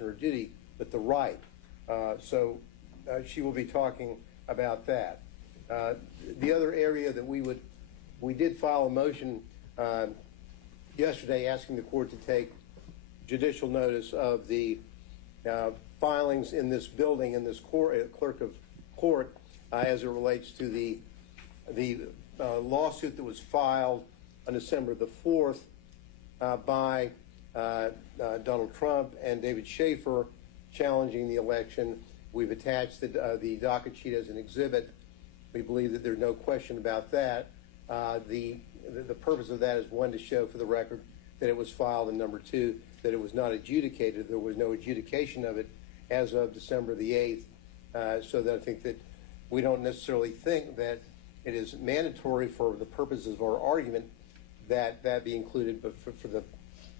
or duty, but the right. So she will be talking about that. The other area that we did file a motion yesterday asking the court to take judicial notice of the filings in this building, in this clerk of court, as it relates to the lawsuit that was filed on December the 4th by Donald Trump and David Schaefer challenging the election. We've attached the docket sheet as an exhibit. We believe that there's no question about that. The purpose of that is, one, to show for the record that it was filed, and number two, that it was not adjudicated. There was no adjudication of it as of December the 8th. So that I think that we don't necessarily think that it is mandatory for the purposes of our argument that that be included, but for the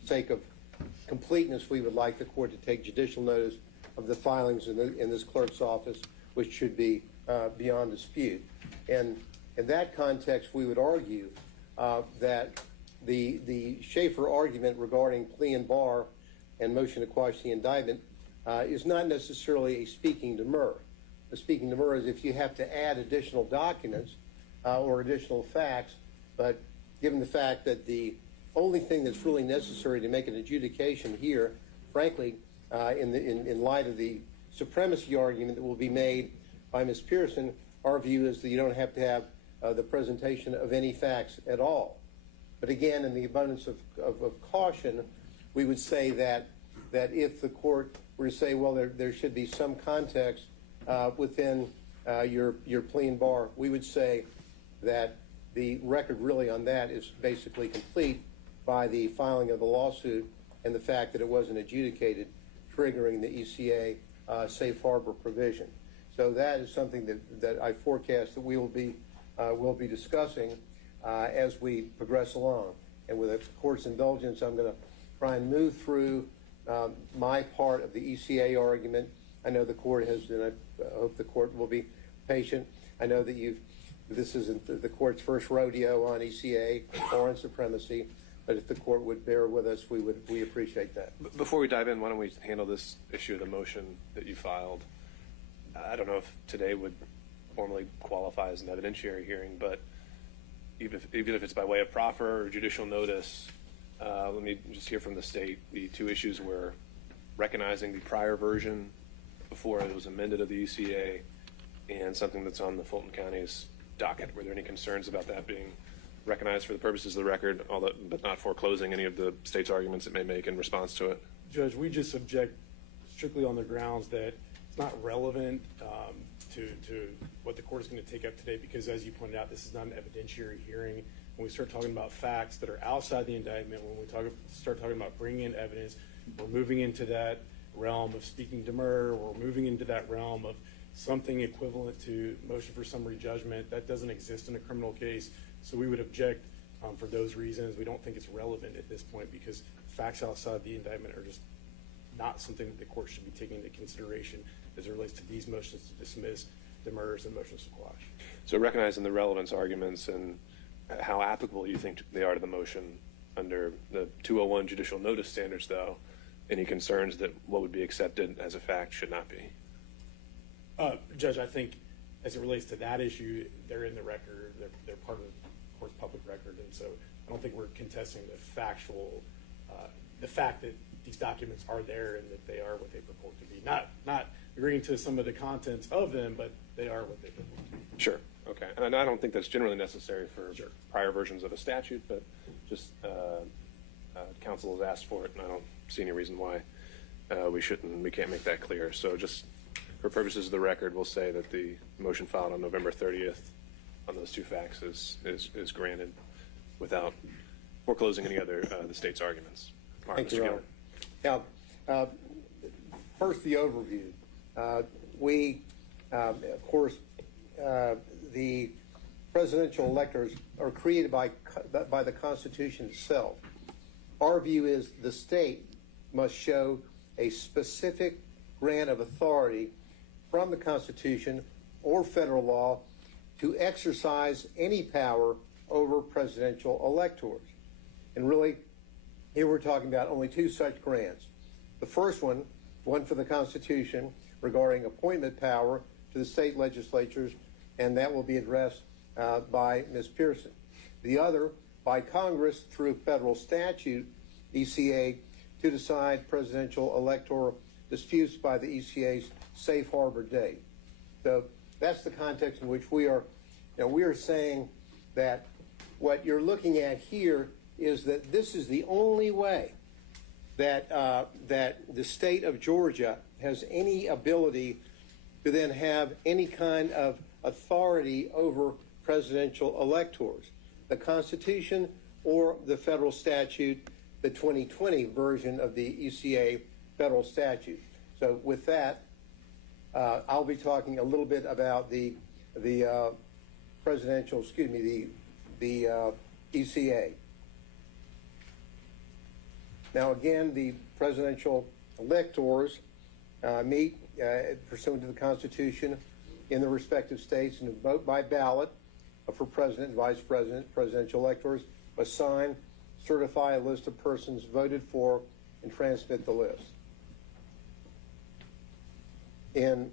sake of completeness, we would like the court to take judicial notice of the filings in this clerk's office, which should be beyond dispute. And in that context, we would argue that the Schaefer argument regarding plea and bar and motion to quash the indictment is not necessarily a speaking demur. A speaking demur is if you have to add additional documents or additional facts, but given the fact that the only thing that's really necessary to make an adjudication here, frankly, in light of the supremacy argument that will be made by Ms. Pearson, our view is that you don't have to have the presentation of any facts at all. But again, in the abundance of caution, we would say that if the court were to say, well, there should be some context within your plea and bar, we would say that the record really on that is basically complete by the filing of the lawsuit and the fact that it wasn't adjudicated, triggering the ECA safe harbor provision. So that is something that I forecast that we will be discussing as we progress along. And with the court's indulgence, I'm going to try and move through my part of the ECA argument. I know the court has, and I hope the court will be patient. I know that this isn't the court's first rodeo on ECA or on supremacy, but if the court would bear with us, we appreciate that. Before we dive in, why don't we handle this issue of the motion that you filed? I don't know if today would formally qualify as an evidentiary hearing, but even if it's by way of proffer or judicial notice, let me just hear from the state. The two issues were recognizing the prior version before it was amended of the ECA and something that's on the Fulton County's docket. Were there any concerns about that being recognized for the purposes of the record, but not foreclosing any of the state's arguments it may make in response to it? Judge, we just object strictly on the grounds that it's not relevant to what the court is going to take up today, because as you pointed out, this is not an evidentiary hearing. When we start talking about facts that are outside the indictment, when we start talking about bringing in evidence, we're moving into that realm of speaking demur, we're moving into that realm of something equivalent to motion for summary judgment. That doesn't exist in a criminal case, so we would object for those reasons. We don't think it's relevant at this point because facts outside the indictment are just not something that the court should be taking into consideration as it relates to these motions to dismiss, demurs, and motions to quash. So recognizing the relevance arguments and how applicable you think they are to the motion under the 201 judicial notice standards, though, any concerns that what would be accepted as a fact should not be? Judge, I think as it relates to that issue, they're in the record. They're part of the court's public record, and so I don't think we're contesting the fact that these documents are there and that they are what they purport to be. Not agreeing to some of the contents of them, but they are what they purport to be. Sure. Okay. And I don't think that's generally necessary for prior versions of a statute, but just counsel has asked for it, and I don't see any reason why we can't make that clear. So just for purposes of the record, we'll say that the motion filed on November 30th on those two facts is granted without foreclosing any other the state's arguments. Thank you, Your Honor. Now, first the overview. Of course, the presidential electors are created by the Constitution itself. Our view is the state must show a specific grant of authority from the Constitution or federal law to exercise any power over presidential electors. And really, here we're talking about only two such grants. The first one one for the Constitution regarding appointment power to the state legislatures, and that will be addressed by Ms. Pearson. The other by Congress through federal statute, ECA, to decide presidential electoral disputes by the ECA's safe harbor date. So that's the context in which we are saying that what you're looking at here is that this is the only way that that the state of Georgia has any ability to then have any kind of authority over presidential electors. The Constitution or the federal statute, the 2020 version of the ECA federal statute. So with that, I'll be talking a little bit about the ECA. Now again, the presidential electors meet pursuant to the Constitution in the respective states and vote by ballot for president and vice president. Presidential electors assign, certify a list of persons voted for, and transmit the list. And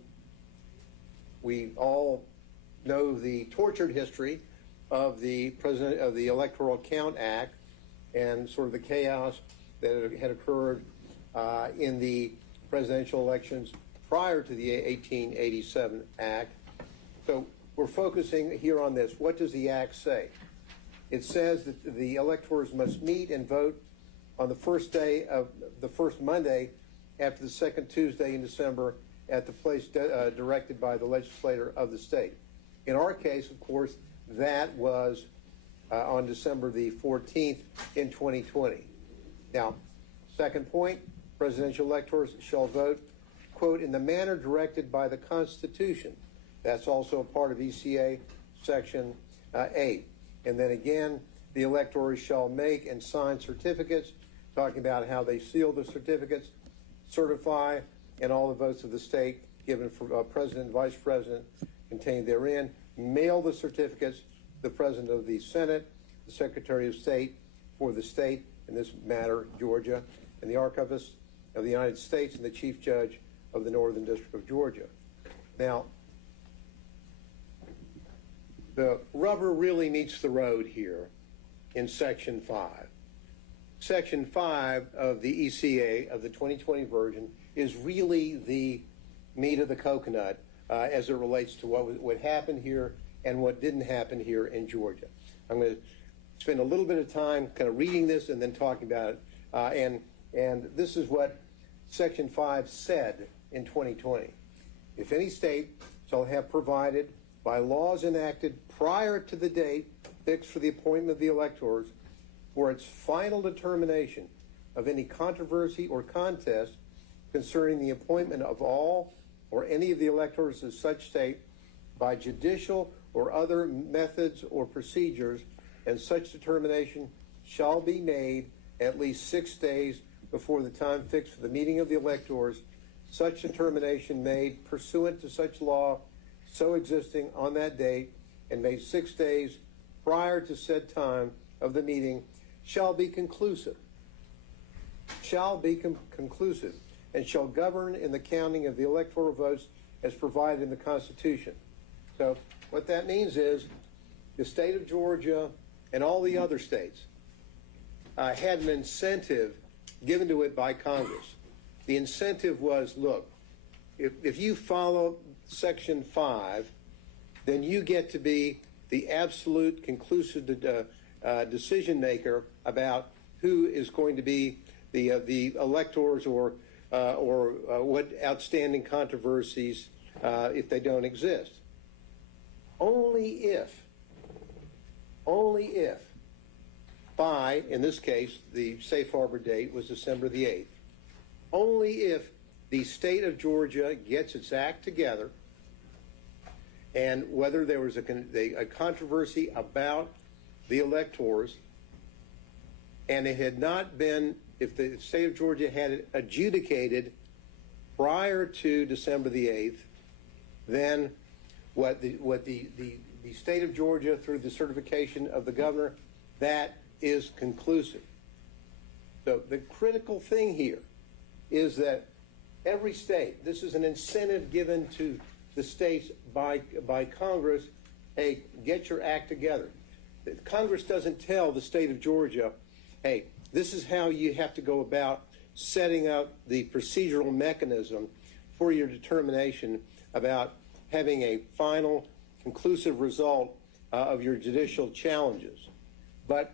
we all know the tortured history of the Electoral Count Act and sort of the chaos that had occurred in the presidential elections prior to the 1887 Act. So we're focusing here on this. What does the Act say? It says that the electors must meet and vote on the first Monday after the second Tuesday in December at the place directed by the legislator of the state. In our case, of course, that was on December the 14th in 2020. Now, second point, presidential electors shall vote, quote, in the manner directed by the Constitution. That's also a part of ECA Section 8. And then again, the electors shall make and sign certificates, talking about how they seal the certificates, certify, and all the votes of the state given for president and vice president contained therein, mail the certificates to the president of the Senate, the Secretary of State for the state, in this matter, Georgia, and the Archivist of the United States and the Chief Judge of the Northern District of Georgia. Now, the rubber really meets the road here in Section 5. Section 5 of the ECA, of the 2020 version, is really the meat of the coconut as it relates to what happened here and what didn't happen here in Georgia. I'm going to spend a little bit of time kind of reading this and then talking about it. And this is what Section 5 said in 2020. If any state shall have provided by laws enacted prior to the date fixed for the appointment of the electors for its final determination of any controversy or contest concerning the appointment of all or any of the electors of such state by judicial or other methods or procedures, and such determination shall be made at least 6 days before the time fixed for the meeting of the electors, such determination made pursuant to such law so existing on that date and made 6 days prior to said time of the meeting shall be conclusive. Shall be conclusive and shall govern in the counting of the electoral votes as provided in the Constitution. So what that means is the state of Georgia and all the other states had an incentive given to it by Congress. The incentive was, look, if you follow Section 5, then you get to be the absolute conclusive decision maker about who is going to be the electors or what outstanding controversies if they don't exist. Only if by, in this case, the safe harbor date was December the 8th, only if the state of Georgia gets its act together and whether there was a controversy about the electors and it had not been, if the state of Georgia had it adjudicated prior to December the 8th, then what the state of Georgia, through the certification of the governor, that is conclusive. So the critical thing here is that Every state, this is an incentive given to the states by Congress. Hey, get your act together. Congress doesn't tell the state of Georgia, hey, this is how you have to go about setting up the procedural mechanism for your determination about having a final, conclusive result of your judicial challenges. But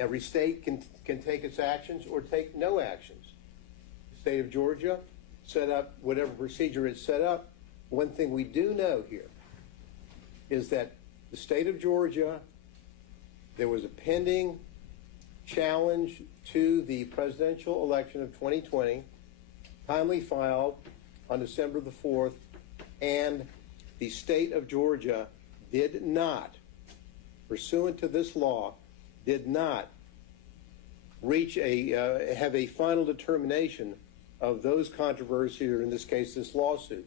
every state can take its actions or take no actions. The state of Georgia set up whatever procedure it set up. One thing we do know here is that the state of Georgia, there was a pending challenge to the presidential election of 2020, timely filed on December the 4th, and the state of Georgia did not, pursuant to this law, did not reach have a final determination of those controversies, or in this case, this lawsuit.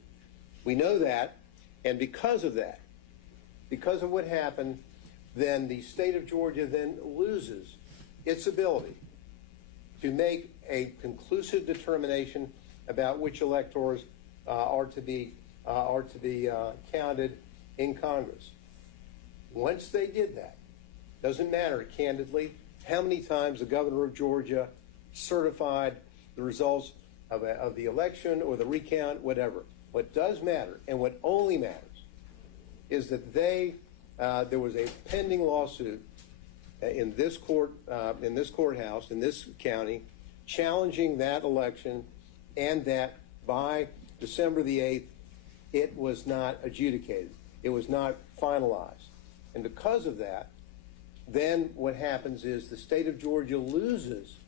We know that, and because of that, because of what happened, then the state of Georgia then loses its ability to make a conclusive determination about which electors are to be counted in Congress. Once they did that, doesn't matter, candidly, how many times the governor of Georgia certified the results of the election or the recount, whatever. What does matter, and what only matters, is that there was a pending lawsuit in this courthouse, in this county, challenging that election, and that by December the 8th, it was not adjudicated. It was not finalized. And because of that, then what happens is the state of Georgia loses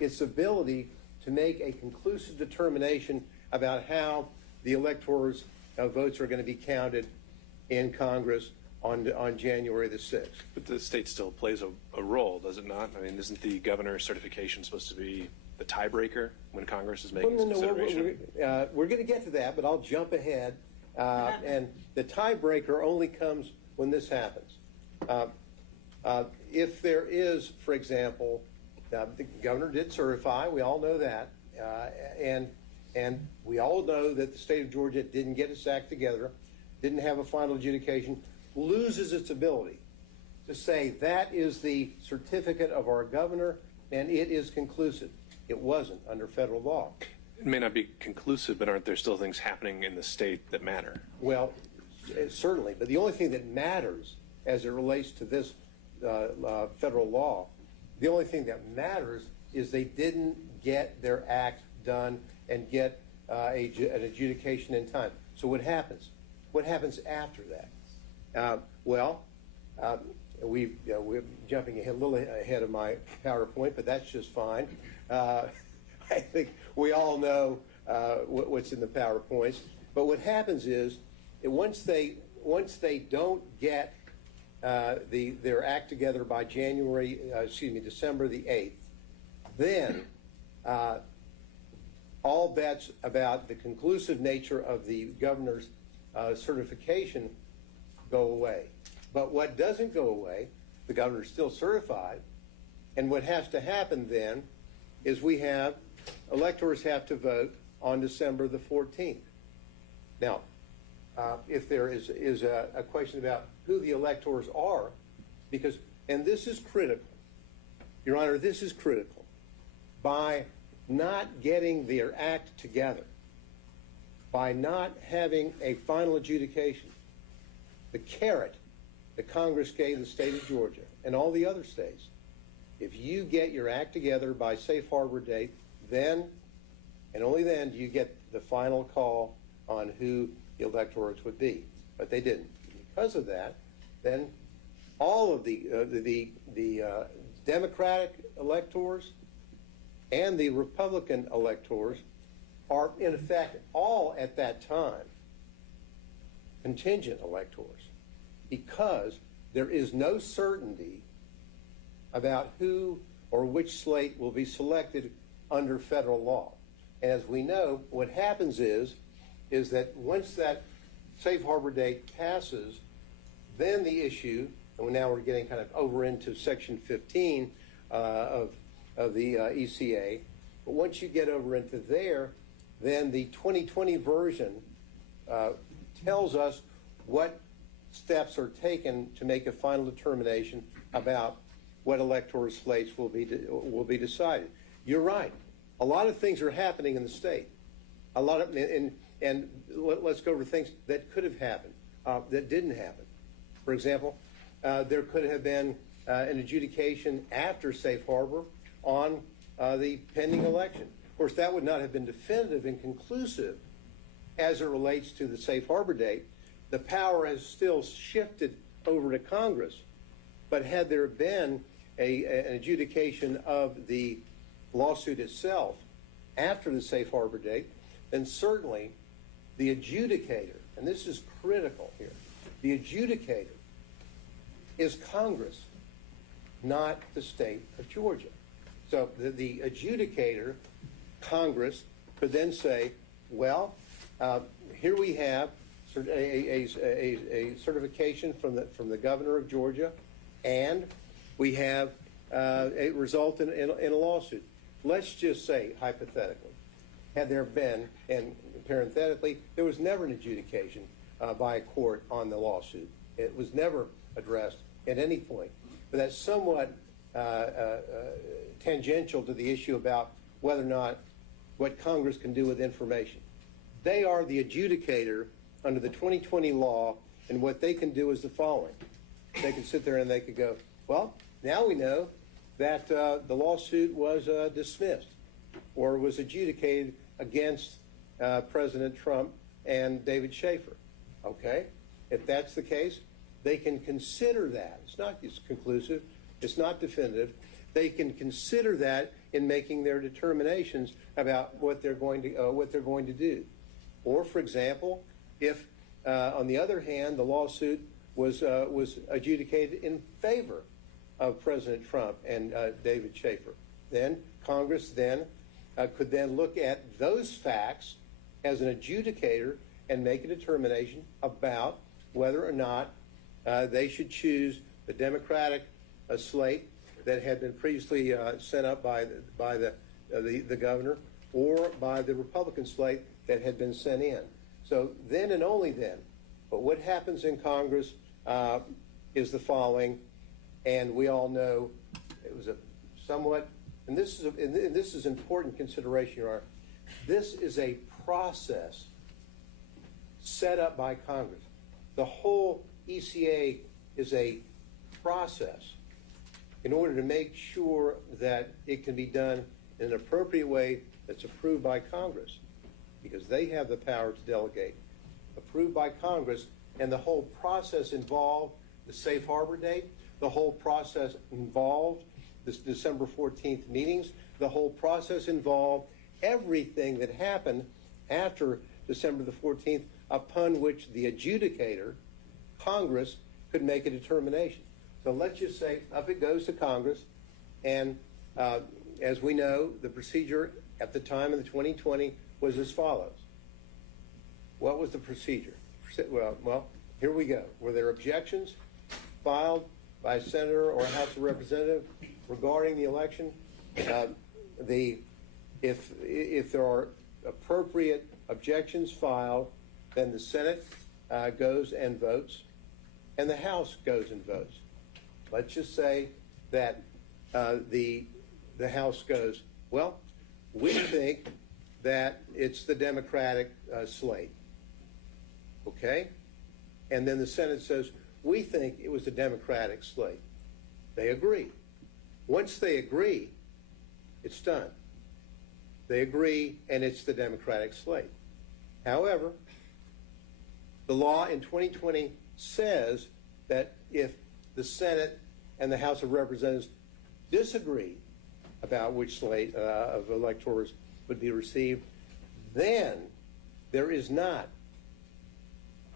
its ability to make a conclusive determination about how the electors' votes are going to be counted in Congress on January the 6th. But the state still plays a role, does it not? I mean, isn't the governor's certification supposed to be the tiebreaker when Congress is making its consideration? We're going to get to that, but I'll jump ahead. And the tiebreaker only comes when this happens. If there is, for example, the governor did certify, we all know that, and we all know that the state of Georgia didn't get its act together, didn't have a final adjudication, loses its ability to say that is the certificate of our governor and it is conclusive. It wasn't under federal law. It may not be conclusive, but aren't there still things happening in the state that matter? Well, certainly, but the only thing that matters as it relates to this federal law, the only thing that matters is they didn't get their act done and get an adjudication in time. So what happens? What happens after that? We're jumping a little ahead of my PowerPoint, but that's just fine. I think we all know what's in the PowerPoints. But what happens is that once they don't get their act together by December the 8th, then all bets about the conclusive nature of the governor's certification go away. But what doesn't go away, the governor's still certified, and what has to happen then is electors have to vote on December the 14th. Now, if there is a question about who the electors are, and this is critical, Your Honor, this is critical, by not getting their act together, by not having a final adjudication, the carrot that Congress gave the state of Georgia and all the other states, if you get your act together by safe harbor date, then and only then do you get the final call on who the electors would be. But they didn't. Because of that, then all of the Democratic electors and the Republican electors are, in effect, all at that time contingent electors, because there is no certainty about who or which slate will be selected under federal law. And as we know, what happens is that once that safe harbor date passes, then the issue, and now we're getting kind of over into Section 15 of the ECA, but once you get over into there, then the 2020 version tells us what steps are taken to make a final determination about what electoral slates will be decided. You're right. A lot of things are happening in the state. A lot of and let's go over things that could have happened that didn't happen. For example, there could have been an adjudication after safe harbor on the pending election. Of course, that would not have been definitive and conclusive as it relates to the safe harbor date. The power has still shifted over to Congress. But had there been an adjudication of the lawsuit itself after the safe harbor date, then certainly the adjudicator, and this is critical here, the adjudicator is Congress, not the state of Georgia. So the adjudicator, Congress, could then say, well, here we have a certification from the governor of Georgia, and we have a result in a lawsuit. Let's just say, hypothetically, had there been, and parenthetically, there was never an adjudication by a court on the lawsuit. It was never addressed at any point. But that's somewhat tangential to the issue about whether or not what Congress can do with information. They are the adjudicator under the 2020 law, and what they can do is the following. They can sit there and they could go, well, now we know that the lawsuit was dismissed or was adjudicated against President Trump and David Schaefer. Okay? If that's the case, they can consider that. It's conclusive. It's not definitive. They can consider that in making their determinations about what they're going to do. Or, for example, if on the other hand the lawsuit was adjudicated in favor of President Trump and David Schaefer, then Congress could then look at those facts as an adjudicator and make a determination about whether or not they should choose the Democratic slate that had been previously sent up by the governor, or by the Republican slate that had been sent in. So then and only then. But what happens in Congress is the following, and we all know it was a somewhat, and this is important consideration, Your Honor. This is a process set up by Congress. The whole ECA is a process in order to make sure that it can be done in an appropriate way that's approved by Congress, because they have the power to delegate. Approved by Congress, and the whole process involved the safe harbor date, the whole process involved this December 14th meetings, the whole process involved everything that happened after December the 14th, upon which the adjudicator, Congress, could make a determination. So let's just say up it goes to Congress, and as we know, the procedure at the time of the 2020 was as follows. What was the procedure? Well, here we go. Were there objections filed by a senator or a House of Representative regarding the election? If there are appropriate objections filed, then the Senate goes and votes, and the House goes and votes. Let's just say that the House goes, well, we think that it's the Democratic slate. Okay? And then the Senate says, we think it was the Democratic slate. They agree. Once they agree, it's done. They agree, and it's the Democratic slate. However, the law in 2020 says that if the Senate and the House of Representatives disagree about which slate of electors would be received, then there is not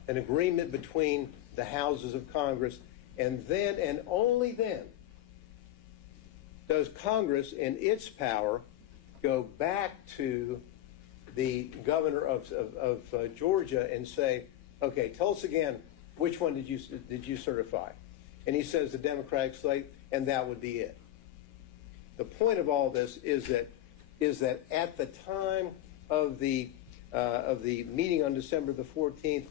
an agreement between the houses of Congress, and then and only then does Congress in its power go back to the governor of Georgia and say, okay, tell us again, which one did you certify? And he says the Democratic slate, and that would be it. The point of all this is that at the time of the meeting on December the 14th,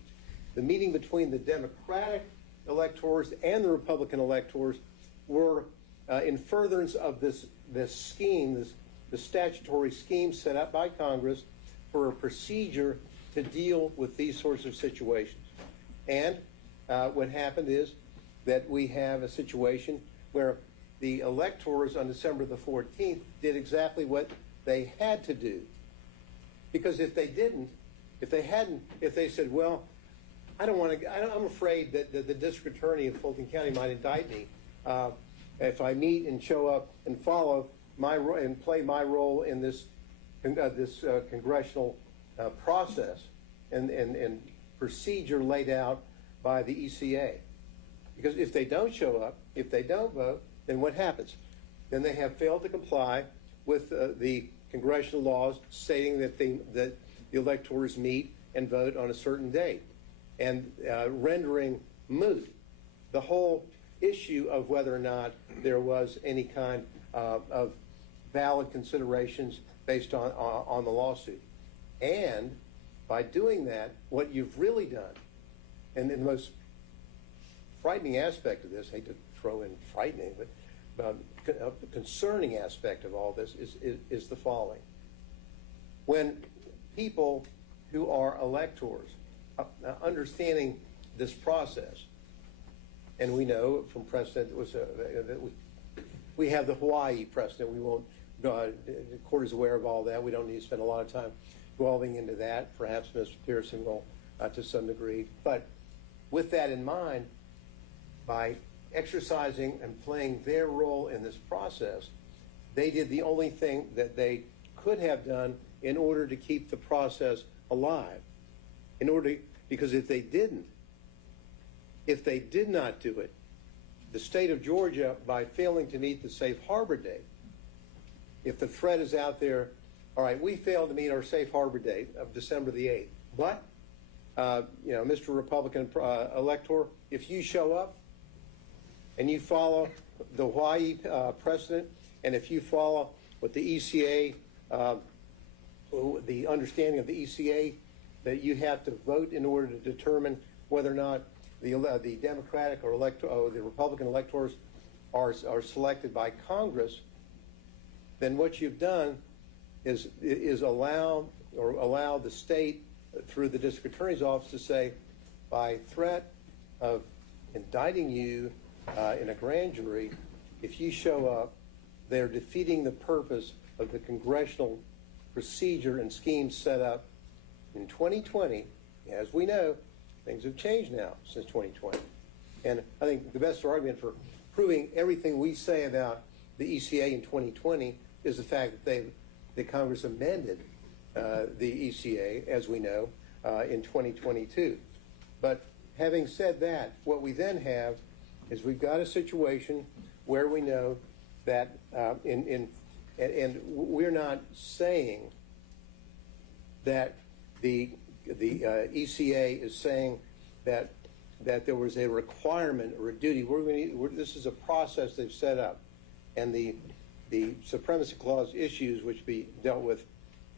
the meeting between the Democratic electors and the Republican electors were in furtherance of this scheme, the statutory scheme set up by Congress for a procedure to deal with these sorts of situations. And what happened is that we have a situation where the electors on December the 14th did exactly what they had to do. Because if they didn't, if they said, well, I'm afraid that the district attorney of Fulton County might indict me if I meet and show up and follow and play my role in this congressional process and procedure laid out by the ECA. Because if they don't show up, if they don't vote, then what happens? Then they have failed to comply with the congressional laws stating that the electors meet and vote on a certain date, and rendering moot the whole issue of whether or not there was any kind of valid considerations based on the lawsuit. And by doing that, what you've really done, and the most frightening aspect of this, I hate to throw in frightening, but the concerning aspect of all this is the following. When people who are electors, understanding this process, and we know from precedent that we have the Hawaii precedent. We won't. The court is aware of all that. We don't need to spend a lot of time delving into that. Perhaps Mr. Pearson will, to some degree. But with that in mind, by exercising and playing their role in this process, they did the only thing that they could have done in order to keep the process alive. Because if they did not do it, the state of Georgia, by failing to meet the safe harbor date, if the threat is out there, all right, we failed to meet our safe harbor date of December the 8th, but, Mr. Republican elector, if you show up and you follow the Hawaii precedent, and if you follow what the ECA, the understanding of the ECA, that you have to vote in order to determine whether or not the Democratic or the Republican electors are selected by Congress, then what you've done is allow the state through the district attorney's office to say, by threat of indicting you in a grand jury, if you show up, they're defeating the purpose of the congressional procedure and scheme set up in 2020. As we know, things have changed now since 2020. And I think the best argument for proving everything we say about the ECA in 2020 is the fact that Congress amended the ECA, as we know, in 2022. But having said that, what we then have is we've got a situation where we know that, and we're not saying that the ECA is saying that there was a requirement or a duty. This is a process they've set up, and the Supremacy Clause issues, which be dealt with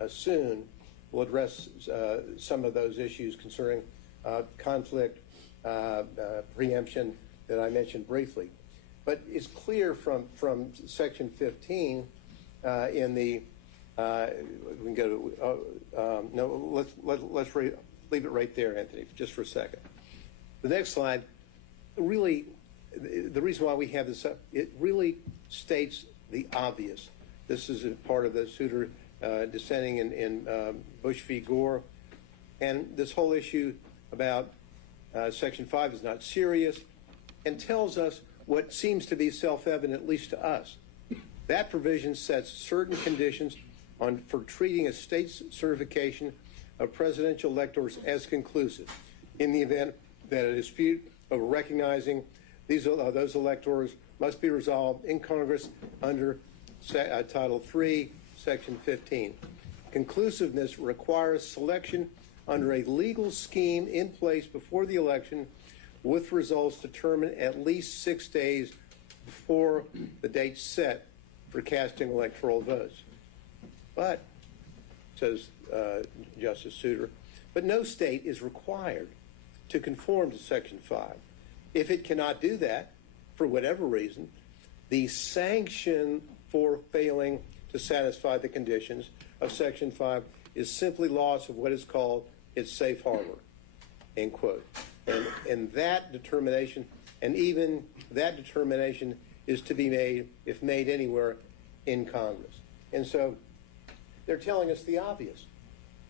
soon, will address some of those issues concerning conflict, preemption that I mentioned briefly. But it's clear from Section 15 in the we can go to no. Let's leave it right there, Anthony, just for a second. The next slide. Really, the reason why we have this up, it really states the obvious. This is a part of the Souter dissenting in Bush v. Gore, and this whole issue about Section 5 is not serious, and tells us what seems to be self-evident, at least to us. That provision sets certain conditions for treating a state's certification of presidential electors as conclusive in the event that a dispute over recognizing those electors must be resolved in Congress under Title III, Section 15. Conclusiveness requires selection under a legal scheme in place before the election, with results determined at least 6 days before the date set for casting electoral votes. But says Justice Souter. But no state is required to conform to Section 5. If it cannot do that, for whatever reason, the sanction for failing to satisfy the conditions of Section 5 is simply loss of what is called its safe harbor, end quote. And that determination, and even that determination, is to be made, if made anywhere, in Congress. And so they're telling us the obvious.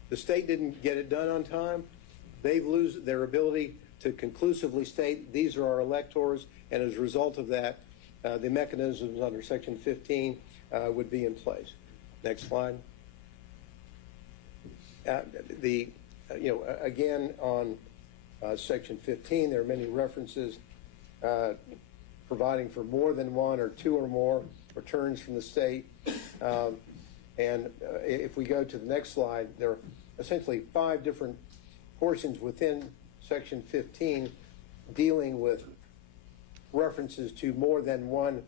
The state didn't get it done on time. They lose their ability to conclusively state these are our electors, and as a result of that, the mechanisms under Section 15 would be in place. Next slide. Again, on Section 15, there are many references providing for more than one or two or more returns from the state. And if we go to the next slide, there are essentially 5 different portions within Section 15 dealing with references to more than one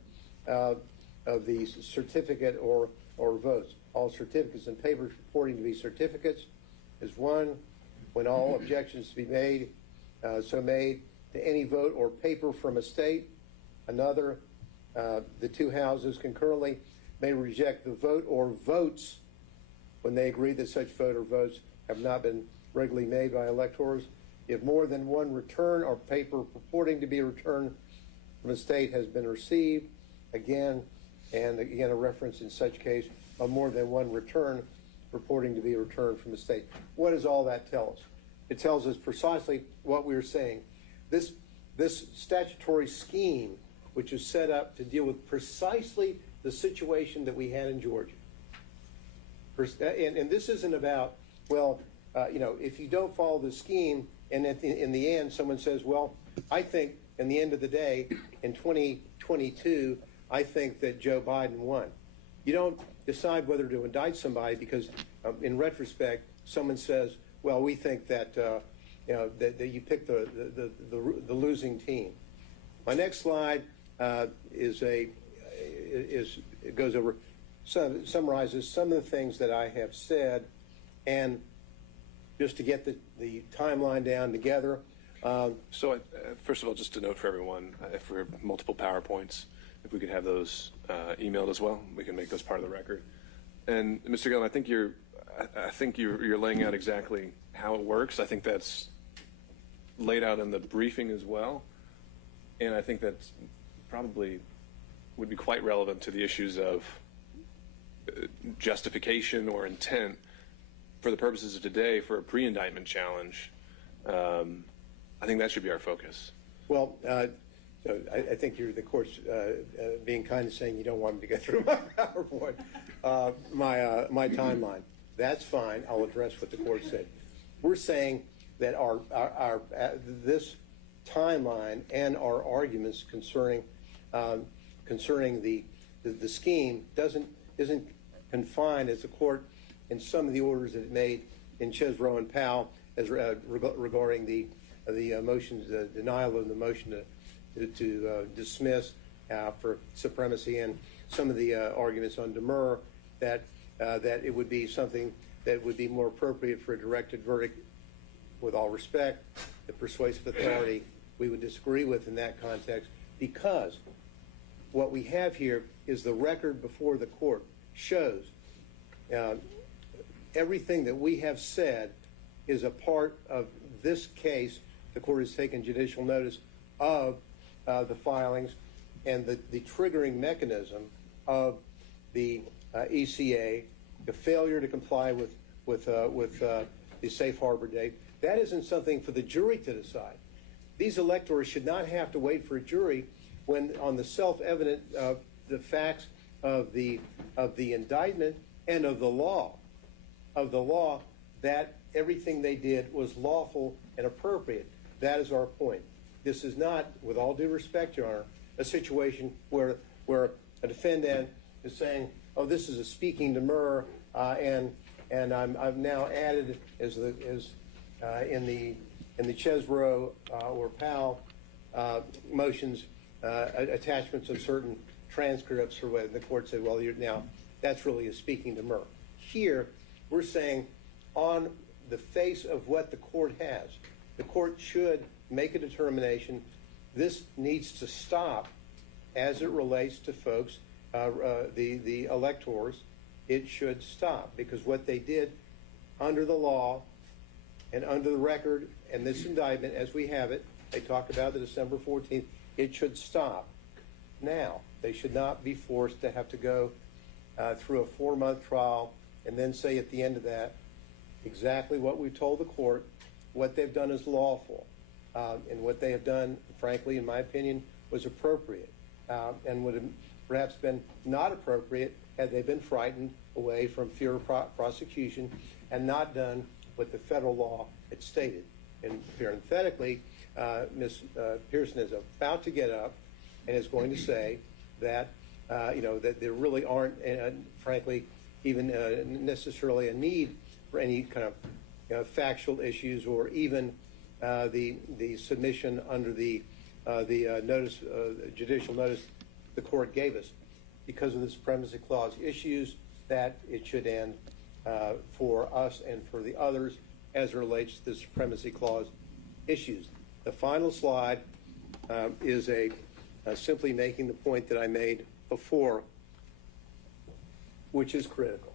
of these certificate or votes. All certificates and papers purporting to be certificates is one. When all objections to be made, made to any vote or paper from a state. Another, the 2 houses concurrently may reject the vote or votes when they agree that such vote or votes have not been regularly made by electors. If more than one return or paper purporting to be a return from a state has been received, again a reference in such case of more than one return purporting to be a return from a state. What does all that tell us? It tells us precisely what we were saying. This statutory scheme, which is set up to deal with precisely the situation that we had in Georgia. And this isn't about, if you don't follow the scheme, and in the end someone says, well, I think in the end of the day, in 2022, I think that Joe Biden won. You don't decide whether to indict somebody because, in retrospect, someone says, well, we think that that you picked the losing team. My next slide summarizes some of the things that I have said, and just to get the timeline down together. First of all, just to note for everyone, if we have multiple PowerPoints, if we could have those emailed as well, we can make those part of the record. And Mr. Gillum, I think you're laying out exactly how it works. I think that's laid out in the briefing as well, and I think that's probably would be quite relevant to the issues of justification or intent for the purposes of today for a pre-indictment challenge. I think that should be our focus. Well, so I think you're, the court's being kind of saying you don't want me to go through my PowerPoint, my timeline. That's fine. I'll address what the court said. We're saying that our this timeline and our arguments concerning the scheme isn't confined, as the court in some of the orders that it made in Chesbrough and Powell as regarding the motions, the denial of the motion to dismiss for supremacy, and some of the arguments on demur that it would be something that would be more appropriate for a directed verdict. With all respect, the persuasive authority we would disagree with in that context, because what we have here is the record before the court shows everything that we have said is a part of this case. The court has taken judicial notice of the filings and the triggering mechanism of the ECA, the failure to comply with the safe harbor date. That isn't something for the jury to decide. These electors should not have to wait for a jury when, on the self-evident the facts of the indictment and of the law, that everything they did was lawful and appropriate. That is our point. This is not, with all due respect, Your Honor, a situation where a defendant is saying, "Oh, this is a speaking demur," and I've now added in the Chesbrough or Powell motions attachments of certain transcripts, or whether the court said, "Well, now that's really a speaking demur." Here, We're saying on the face of what the court has, the court should make a determination. This needs to stop as it relates to folks, the electors. It should stop, because what they did under the law and under the record and this indictment as we have it, they talk about the December 14th, it should stop now. They should not be forced to have to go through a 4-month trial and then say at the end of that exactly what we told the court. What they've done is lawful, and what they have done, frankly, in my opinion, was appropriate, and would have perhaps been not appropriate had they been frightened away from fear of prosecution and not done what the federal law had stated. And parenthetically, Ms. Pearson is about to get up and is going to say that that there really aren't, frankly, even necessarily a need for any kind of factual issues, or even the submission under the notice, judicial notice the court gave us, because of the Supremacy Clause issues, that it should end for us and for the others as it relates to the Supremacy Clause issues. The final slide is simply making the point that I made before, which is critical.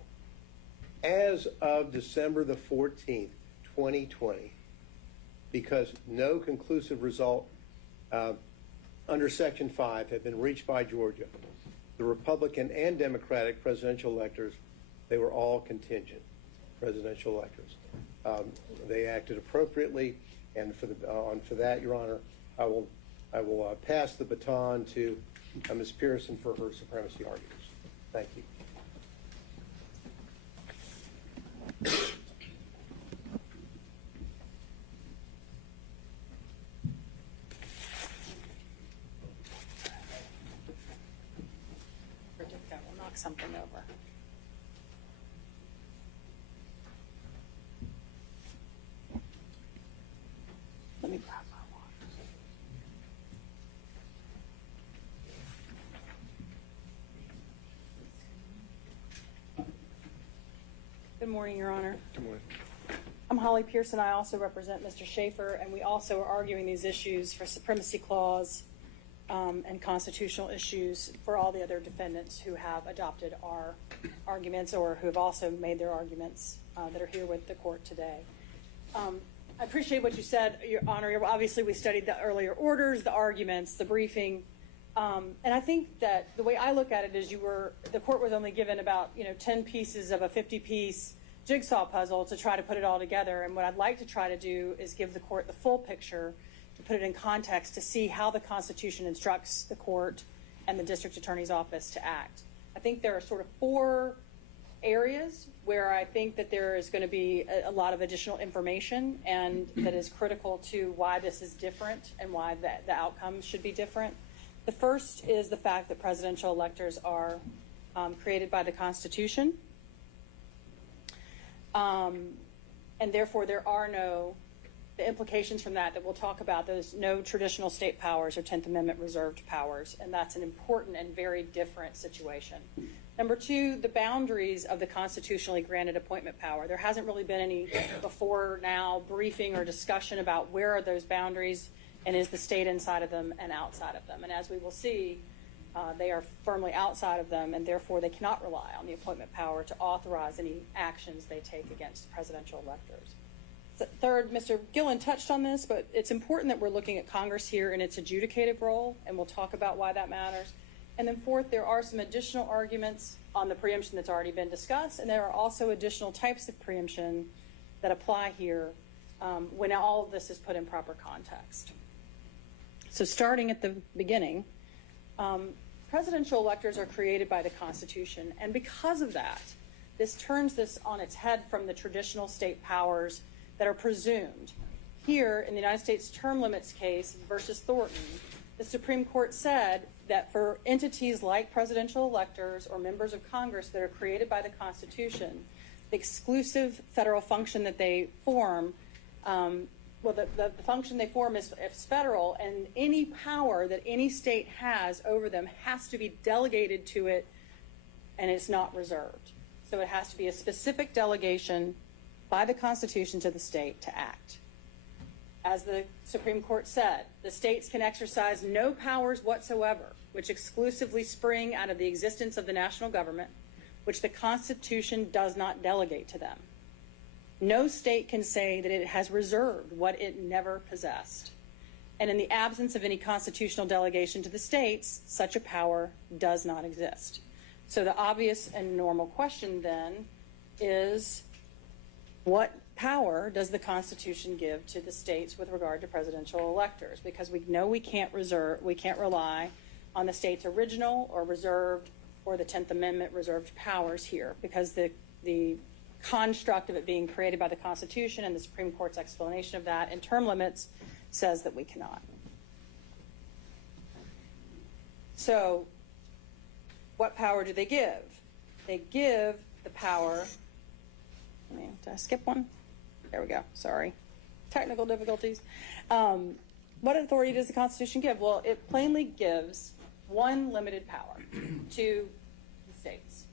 As of December the 14th, 2020, because no conclusive result under Section 5 had been reached by Georgia, the Republican and Democratic presidential electors, they were all contingent presidential electors. They acted appropriately, and for that, Your Honor, I will pass the baton to Ms. Pearson for her supremacy arguments. Thank you. Predict that will knock something over. Let me grab my water. Good morning, Your Honor. Good morning. I'm Holly Pearson. I also represent Mr. Schaefer, and we also are arguing these issues for Supremacy Clause and constitutional issues for all the other defendants who have adopted our arguments or who have also made their arguments that are here with the court today. I appreciate what you said, Your Honor. Obviously, we studied the earlier orders, the arguments, the briefing, and I think that the way I look at it is the court was only given about 10 pieces of a 50-piece jigsaw puzzle to try to put it all together. And what I'd like to try to do is give the court the full picture, to put it in context, to see how the Constitution instructs the court and the district attorney's office to act. I think there are sort of 4 areas where I think that there is going to be a lot of additional information, and that is critical to why this is different and why the outcomes should be different. The first is the fact that presidential electors are created by the Constitution, and therefore there are the implications from that we'll talk about, there's no traditional state powers or 10th Amendment reserved powers, and that's an important and very different situation. Number 2, the boundaries of the constitutionally granted appointment power. There hasn't really been any before now briefing or discussion about where are those boundaries, and is the state inside of them and outside of them. And as we will see, they are firmly outside of them, and therefore they cannot rely on the appointment power to authorize any actions they take against presidential electors. Third, Mr. Gillen touched on this, but it's important that we're looking at Congress here in its adjudicative role, and we'll talk about why that matters. And then fourth, there are some additional arguments on the preemption that's already been discussed, and there are also additional types of preemption that apply here when all of this is put in proper context. So starting at the beginning, presidential electors are created by the Constitution, and because of that, this turns this on its head from the traditional state powers that are presumed. Here, in the United States term limits case versus Thornton, the Supreme Court said that for entities like presidential electors or members of Congress that are created by the Constitution, the exclusive federal function that they form, the function they form is federal, and any power that any state has over them has to be delegated to it, and it's not reserved. So it has to be a specific delegation by the Constitution to the state to act. As the Supreme Court said, the states can exercise no powers whatsoever which exclusively spring out of the existence of the national government, which the Constitution does not delegate to them. No state can say that it has reserved what it never possessed. And in the absence of any constitutional delegation to the states, such a power does not exist. So the obvious and normal question then is, what power does the Constitution give to the states with regard to presidential electors? Because we know we can't rely on the state's original or reserved or the 10th Amendment reserved powers here, because the construct of it being created by the Constitution and the Supreme Court's explanation of that in term limits says that we cannot. So what power do they give? They give the power, did I skip one? There we go, sorry. Technical difficulties. What authority does the Constitution give? Well, it plainly gives one limited power to the states.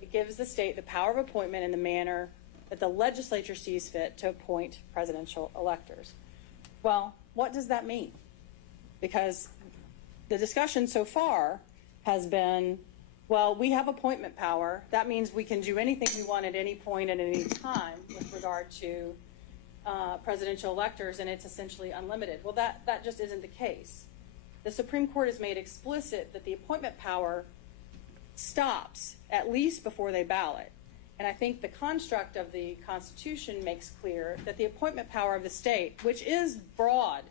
It gives the state the power of appointment in the manner that the legislature sees fit to appoint presidential electors. Well, what does that mean? Because the discussion so far has been, well, we have appointment power. That means we can do anything we want at any point at any time with regard to presidential electors, and it's essentially unlimited. Well, that just isn't the case. The Supreme Court has made explicit that the appointment power stops at least before they ballot. And I think the construct of the Constitution makes clear that the appointment power of the state, which is broad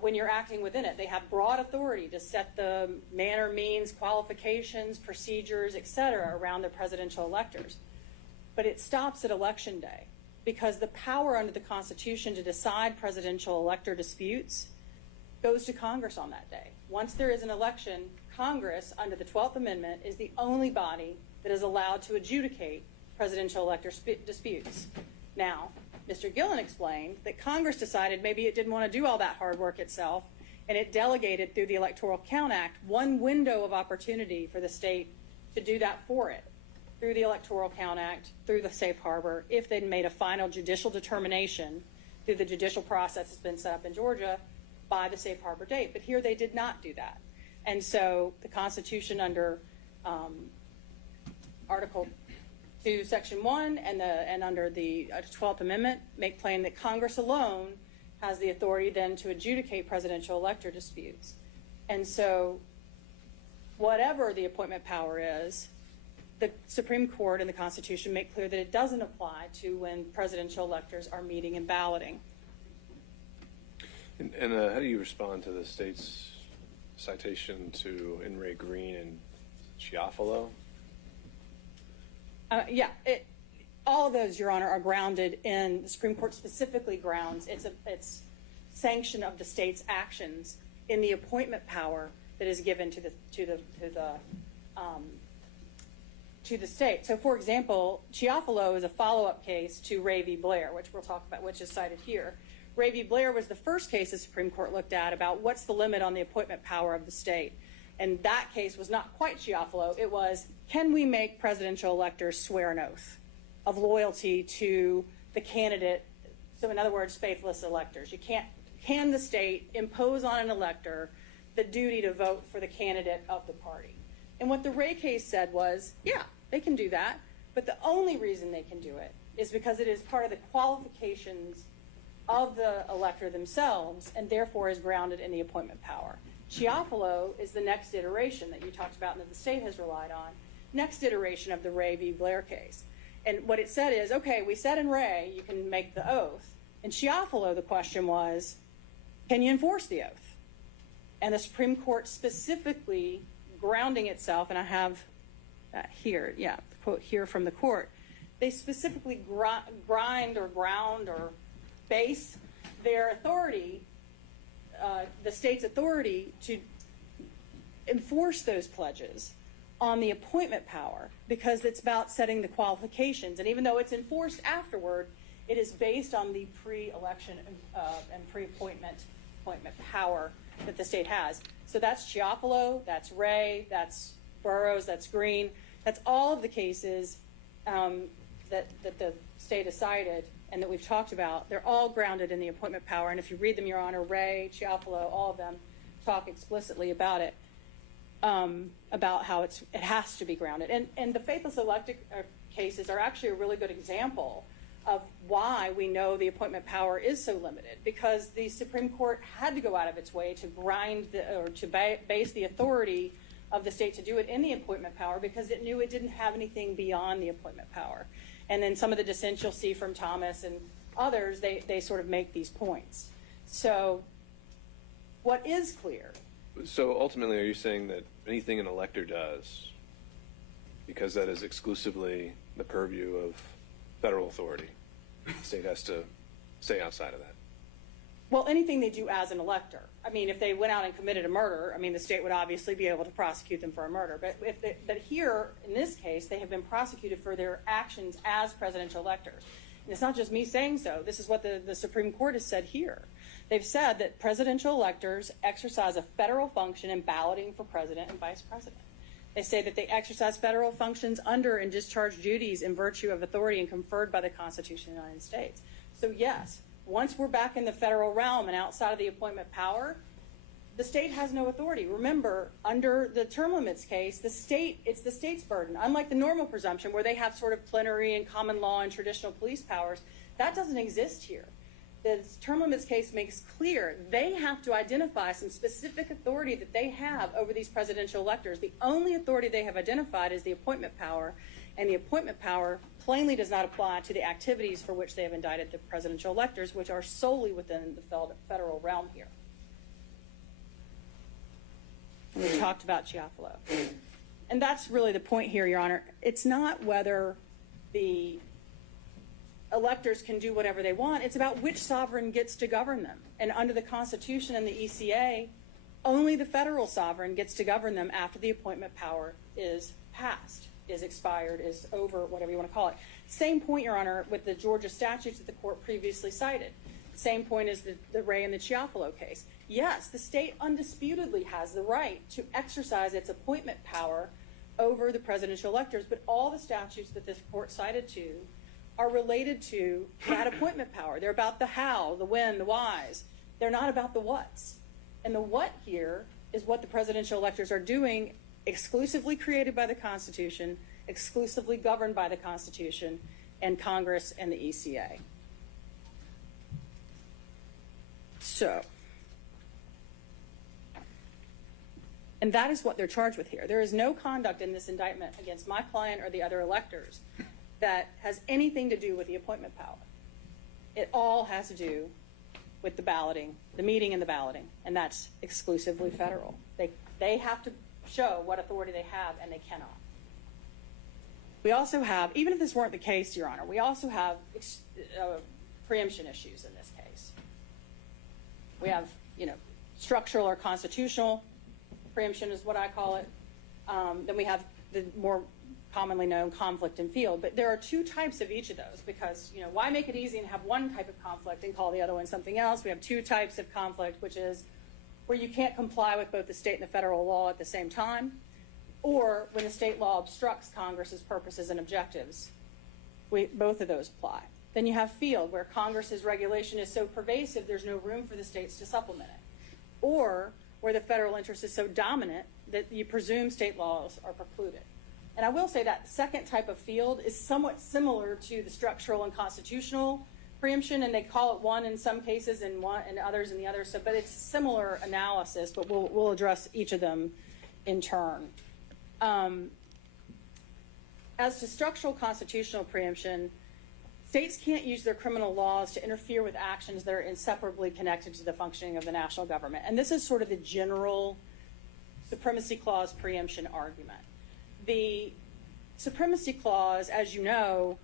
when you're acting within it, they have broad authority to set the manner, means, qualifications, procedures, et cetera, around the presidential electors. But it stops at Election Day, because the power under the Constitution to decide presidential elector disputes goes to Congress on that day. Once there is an election, Congress, under the 12th Amendment, is the only body that is allowed to adjudicate presidential elector disputes. Now, Mr. Gillen explained that Congress decided maybe it didn't want to do all that hard work itself, and it delegated through the Electoral Count Act one window of opportunity for the state to do that for it, through the Electoral Count Act, through the safe harbor, if they'd made a final judicial determination through the judicial process that's been set up in Georgia by the safe harbor date. But here they did not do that. And so the Constitution under Article 2, Section 1 and under the 12th Amendment make plain that Congress alone has the authority then to adjudicate presidential elector disputes. And so whatever the appointment power is, the Supreme Court and the Constitution make clear that it doesn't apply to when presidential electors are meeting and balloting. And how do you respond to the state's citation to In re Green and Chiafalo? All of those, Your Honor, are grounded in the Supreme Court specifically grounds its sanction of the state's actions in the appointment power that is given to the state. So, for example, Chiafalo is a follow-up case to Ray v. Blair, which we'll talk about, which is cited here. Ray v. Blair was the first case the Supreme Court looked at about what's the limit on the appointment power of the state. And that case was not quite Chiafalo. It was, can we make presidential electors swear an oath of loyalty to the candidate? So in other words, faithless electors. Can the state impose on an elector the duty to vote for the candidate of the party? And what the Ray case said was, yeah, they can do that. But the only reason they can do it is because it is part of the qualifications of the elector themselves, and therefore is grounded in the appointment power. Chiafalo is the next iteration that you talked about and that the state has relied on, next iteration of the Ray v. Blair case. And what it said is, okay, we said in Ray you can make the oath. In Chiafalo, the question was, can you enforce the oath? And the Supreme Court specifically grounding itself, and I have here, the quote here from the court, they specifically ground or base their authority, the state's authority to enforce those pledges on the appointment power, because it's about setting the qualifications. And even though it's enforced afterward, it is based on the pre-election and pre-appointment power that the state has. So that's Chiafalo, that's Ray, that's Burroughs, that's Green. That's all of the cases that the state has cited and that we've talked about, they're all grounded in the appointment power. And if you read them, Your Honor, Ray, Chiafalo, all of them talk explicitly about it, about how it has to be grounded. And the faithless elector cases are actually a really good example of why we know the appointment power is so limited, because the Supreme Court had to go out of its way to base the authority of the state to do it in the appointment power, because it knew it didn't have anything beyond the appointment power. And then some of the dissents you'll see from Thomas and others, they sort of make these points. So what is clear? So ultimately, are you saying that anything an elector does, because that is exclusively the purview of federal authority, the state has to stay outside of that? Well, anything they do as an elector. I mean, if they went out and committed a murder, I mean, the state would obviously be able to prosecute them for a murder. But here, in this case, they have been prosecuted for their actions as presidential electors. And it's not just me saying so. This is what the Supreme Court has said here. They've said that presidential electors exercise a federal function in balloting for president and vice president. They say that they exercise federal functions under and discharge duties in virtue of authority and conferred by the Constitution of the United States. So yes, once we're back in the federal realm and outside of the appointment power, the state has no authority. Remember, under the term limits case, it's the state's burden. Unlike the normal presumption where they have sort of plenary and common law and traditional police powers, that doesn't exist here. The term limits case makes clear they have to identify some specific authority that they have over these presidential electors. The only authority they have identified is the appointment power, and the appointment power plainly does not apply to the activities for which they have indicted the presidential electors, which are solely within the federal realm here. And we talked about Chiafalo. And that's really the point here, Your Honor. It's not whether the electors can do whatever they want. It's about which sovereign gets to govern them. And under the Constitution and the ECA, only the federal sovereign gets to govern them after the appointment power is passed, is expired, is over, whatever you want to call it. Same point, Your Honor, with the Georgia statutes that the court previously cited. Same point as the Ray and the Chiafalo case. Yes, the state undisputedly has the right to exercise its appointment power over the presidential electors, but all the statutes that this court cited to are related to that appointment power. They're about the how, the when, the whys. They're not about the whats. And the what here is what the presidential electors are doing, exclusively created by the Constitution, exclusively governed by the Constitution and Congress and the ECA. So, and that is what they're charged with here. There is no conduct in this indictment against my client or the other electors that has anything to do with the appointment power. It all has to do with the balloting, the meeting and the balloting, and that's exclusively federal. They have to show what authority they have, and they cannot. We also have, even if this weren't the case, Your Honor, we also have preemption issues in this case. We have, structural or constitutional preemption is what I call it. Then we have the more commonly known conflict in field. But there are two types of each of those because, why make it easy and have one type of conflict and call the other one something else? We have two types of conflict, which is where you can't comply with both the state and the federal law at the same time, or when the state law obstructs Congress's purposes and objectives. Both of those apply. Then you have field, where Congress's regulation is so pervasive there's no room for the states to supplement it, or where the federal interest is so dominant that you presume state laws are precluded. And I will say that second type of field is somewhat similar to the structural and constitutional preemption, and they call it one in some cases and one and others in the others. So, but it's similar analysis, but we'll address each of them in turn. As to structural constitutional preemption, states can't use their criminal laws to interfere with actions that are inseparably connected to the functioning of the national government. And this is sort of the general Supremacy Clause preemption argument. The Supremacy Clause, as you know,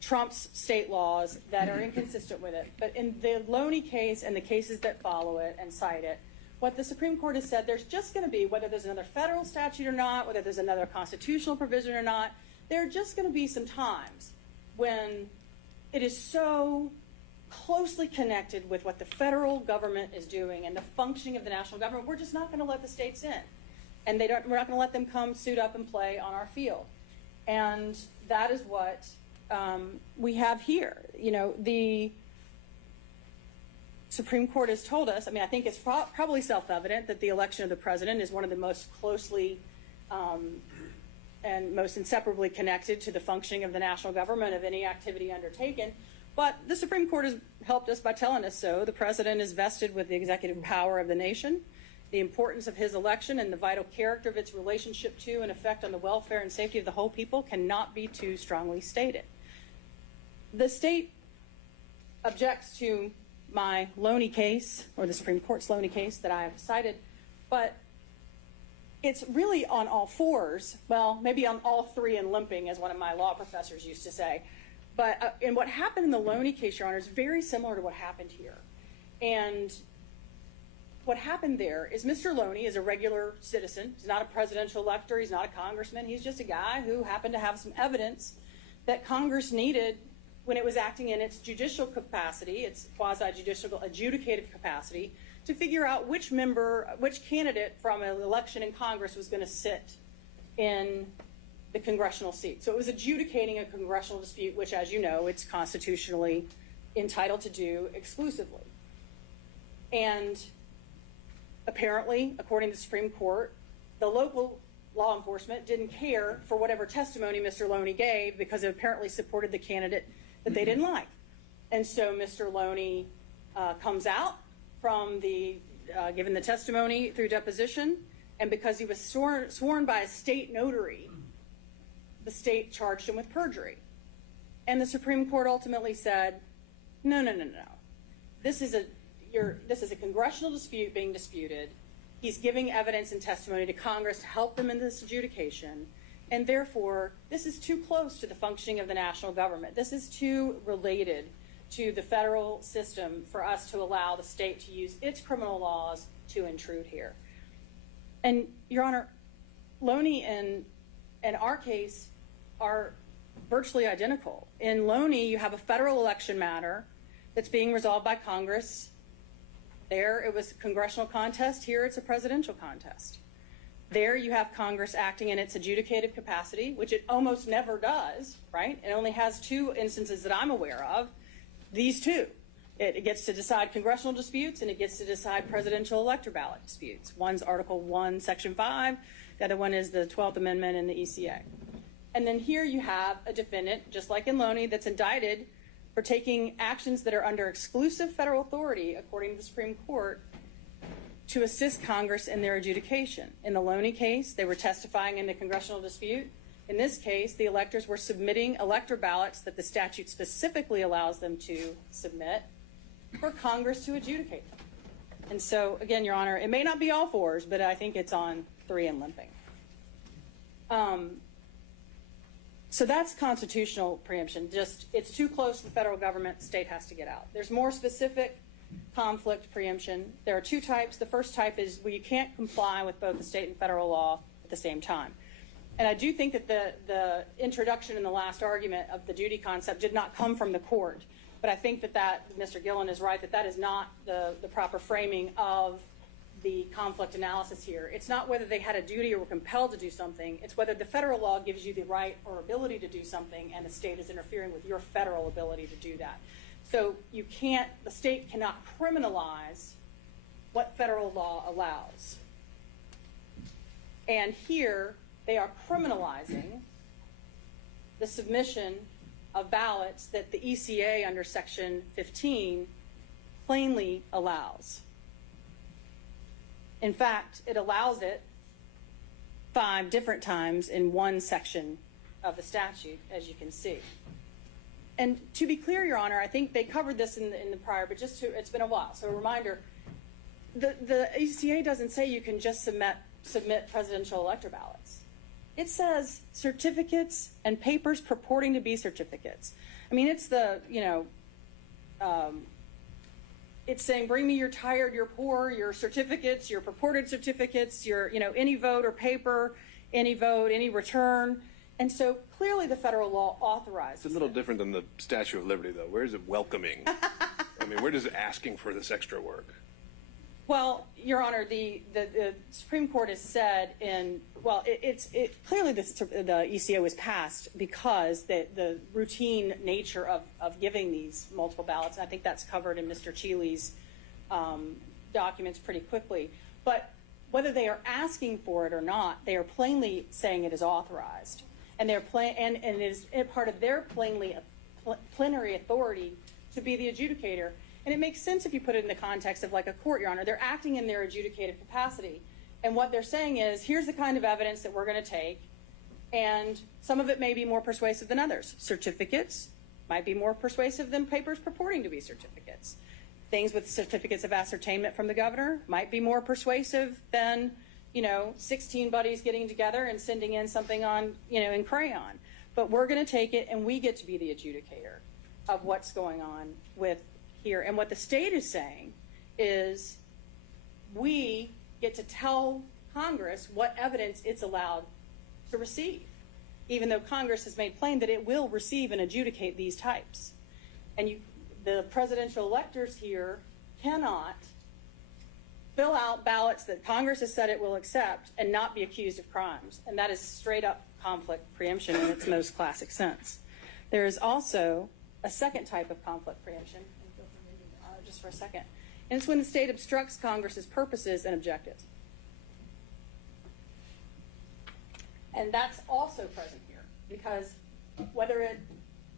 trumps state laws that are inconsistent with it. But in the Loney case and the cases that follow it and cite it, what the Supreme Court has said, there's just going to be, whether there's another federal statute or not, whether there's another constitutional provision or not, there are just going to be some times when it is so closely connected with what the federal government is doing and the functioning of the national government, we're just not going to let the states in. And we're not going to let them come suit up and play on our field. And that is what we have here. You know, the Supreme Court has told us, I mean, I think it's probably self-evident that the election of the president is one of the most closely and most inseparably connected to the functioning of the national government of any activity undertaken. But the Supreme Court has helped us by telling us so. The president is vested with the executive power of the nation. The importance of his election and the vital character of its relationship to and effect on the welfare and safety of the whole people cannot be too strongly stated. The state objects to my Loney case, or the Supreme Court's Loney case that I have cited, but it's really on all fours, well, maybe on all three and limping, as one of my law professors used to say. But and what happened in the Loney case, Your Honor, is very similar to what happened here. And what happened there is Mr. Loney is a regular citizen. He's not a presidential elector. He's not a congressman. He's just a guy who happened to have some evidence that Congress needed when it was acting in its judicial capacity, its quasi-judicial adjudicative capacity, to figure out which candidate from an election in Congress was going to sit in the congressional seat. So it was adjudicating a congressional dispute, which, as you know, it's constitutionally entitled to do exclusively. And apparently, according to the Supreme Court, the local law enforcement didn't care for whatever testimony Mr. Loney gave because it apparently supported the candidate that they didn't like. And so Mr. Loney comes out from given the testimony through deposition, and because he was sworn by a state notary, the state charged him with perjury. And the Supreme Court ultimately said, no. This is a congressional dispute being disputed. He's giving evidence and testimony to Congress to help them in this adjudication. And therefore, this is too close to the functioning of the national government. This is too related to the federal system for us to allow the state to use its criminal laws to intrude here. And, Your Honor, Loney and our case are virtually identical. In Loney, you have a federal election matter that's being resolved by Congress. There, it was a congressional contest. Here, it's a presidential contest. There, you have Congress acting in its adjudicative capacity, which it almost never does, right? It only has two instances that I'm aware of. These two. It gets to decide congressional disputes, and it gets to decide presidential elector ballot disputes. One's Article 1, Section 5. The other one is the 12th Amendment in the ECA. And then here you have a defendant, just like in Loney, that's indicted for taking actions that are under exclusive federal authority, according to the Supreme Court, to assist Congress in their adjudication. In the Loney case, they were testifying in the congressional dispute. In this case, the electors were submitting elector ballots that the statute specifically allows them to submit for Congress to adjudicate them. And so, again, Your Honor, it may not be all fours, but I think it's on three and limping. So that's constitutional preemption. Just, it's too close to the federal government, the state has to get out. There's more specific conflict preemption. There are two types. The first type is where you can't comply with both the state and federal law at the same time. And I do think that the introduction in the last argument of the duty concept did not come from the court. But I think that Mr. Gillen is right, that is not the proper framing of the conflict analysis here. It's not whether they had a duty or were compelled to do something. It's whether the federal law gives you the right or ability to do something and the state is interfering with your federal ability to do that. So the state cannot criminalize what federal law allows. And here, they are criminalizing the submission of ballots that the ECA under Section 15 plainly allows. In fact, it allows it 5 different times in one section of the statute, as you can see. And to be clear, Your Honor, I think they covered this in the prior, but it's been a while. So a reminder, the ECA doesn't say you can just submit presidential elector ballots. It says certificates and papers purporting to be certificates. I mean, it's it's saying, bring me your tired, your poor, your certificates, your purported certificates, your, any vote or paper, any vote, any return. And so clearly the federal law authorizes It's a little different than the Statue of Liberty, though. Where is it welcoming? I mean, where does it asking for this extra work? Well, Your Honor, the Supreme Court has said clearly the ECA was passed because the routine nature of giving these multiple ballots, and I think that's covered in Mr. Cheely's documents pretty quickly. But whether they are asking for it or not, they are plainly saying it is authorized, and they're and it is part of their plenary authority to be the adjudicator. And it makes sense if you put it in the context of like a court, Your Honor. They're acting in their adjudicative capacity. And what they're saying is, here's the kind of evidence that we're going to take, and some of it may be more persuasive than others. Certificates might be more persuasive than papers purporting to be certificates. Things with certificates of ascertainment from the governor might be more persuasive than, 16 buddies getting together and sending in something on, in crayon. But we're going to take it, and we get to be the adjudicator of what's going on with here. And what the state is saying is we get to tell Congress what evidence it's allowed to receive, even though Congress has made plain that it will receive and adjudicate these types. And the presidential electors here cannot fill out ballots that Congress has said it will accept and not be accused of crimes. And that is straight up conflict preemption in its most classic sense. There is also a second type of conflict preemption, just for a second, and it's when the state obstructs Congress's purposes and objectives. And that's also present here, because whether it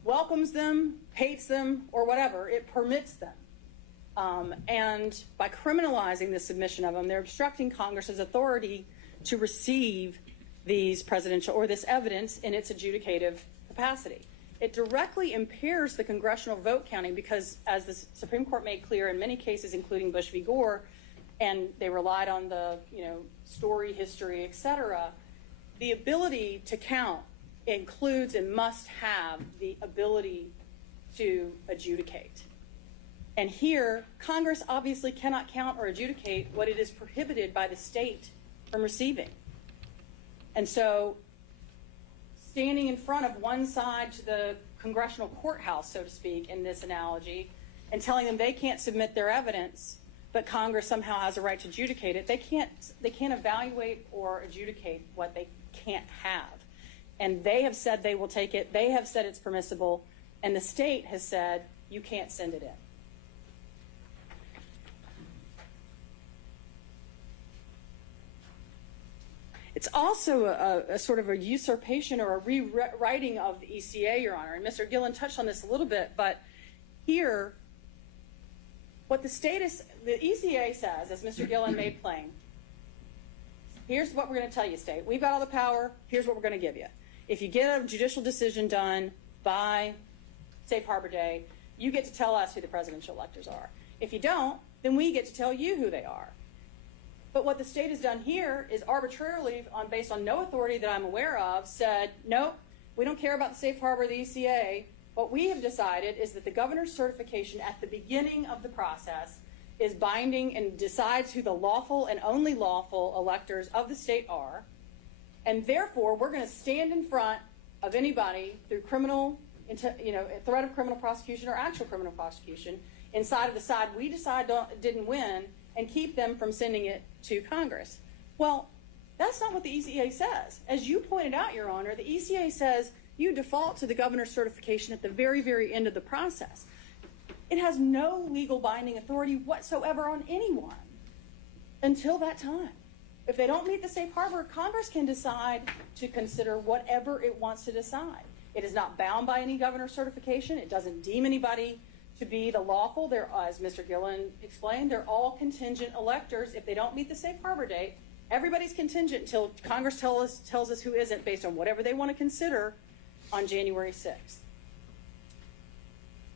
welcomes them, hates them, or whatever, it permits them. And by criminalizing the submission of them, they're obstructing Congress's authority to receive these presidential or this evidence in its adjudicative capacity. It directly impairs the congressional vote counting because, as the Supreme Court made clear in many cases, including Bush v. Gore, and they relied on the story, history, etc., the ability to count includes and must have the ability to adjudicate. And here, Congress obviously cannot count or adjudicate what it is prohibited by the state from receiving. And so standing in front of one side to the congressional courthouse, so to speak, in this analogy, and telling them they can't submit their evidence, but Congress somehow has a right to adjudicate it, they can't evaluate or adjudicate what they can't have. And they have said they will take it, they have said it's permissible, and the state has said you can't send it in. It's also a sort of a usurpation or a rewriting of the ECA, Your Honor. And Mr. Gillen touched on this a little bit, but here, what the ECA says, as Mr. Gillen made plain, here's what we're going to tell you, state. We've got all the power. Here's what we're going to give you. If you get a judicial decision done by Safe Harbor Day, you get to tell us who the presidential electors are. If you don't, then we get to tell you who they are. But what the state has done here is arbitrarily, based on no authority that I'm aware of, said, nope, we don't care about the safe harbor of the ECA. What we have decided is that the governor's certification at the beginning of the process is binding and decides who the lawful and only lawful electors of the state are. And therefore, we're going to stand in front of anybody through threat of criminal prosecution or actual criminal prosecution inside of the side we decide didn't win, and keep them from sending it to Congress. Well, that's not what the ECA says. As you pointed out, Your Honor, the ECA says you default to the governor's certification at the very, very end of the process. It has no legal binding authority whatsoever on anyone until that time. If they don't meet the safe harbor, Congress can decide to consider whatever it wants to decide. It is not bound by any governor's certification. It doesn't deem anybody to be the lawful. They're, as Mr. Gillen explained, they're all contingent electors. If they don't meet the safe harbor date, everybody's contingent until Congress tells us who isn't, based on whatever they want to consider on January 6th.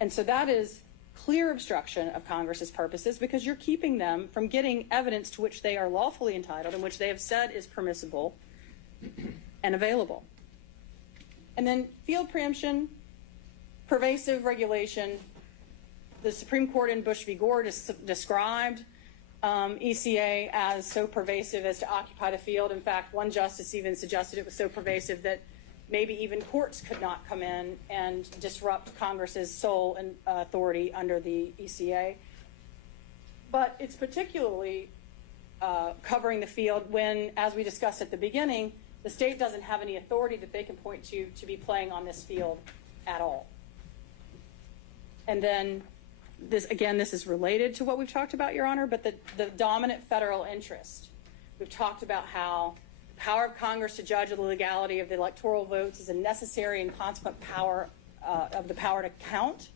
And so that is clear obstruction of Congress's purposes, because you're keeping them from getting evidence to which they are lawfully entitled and which they have said is permissible and available. And then field preemption, pervasive regulation. The Supreme Court in Bush v. Gore described ECA as so pervasive as to occupy the field. In fact, one justice even suggested it was so pervasive that maybe even courts could not come in and disrupt Congress's sole authority under the ECA. But it's particularly covering the field when, as we discussed at the beginning, the state doesn't have any authority that they can point to be playing on this field at all. And then this is related to what we've talked about, Your Honor, but the dominant federal interest. We've talked about how the power of Congress to judge the legality of the electoral votes is a necessary and consequent power of the power to count,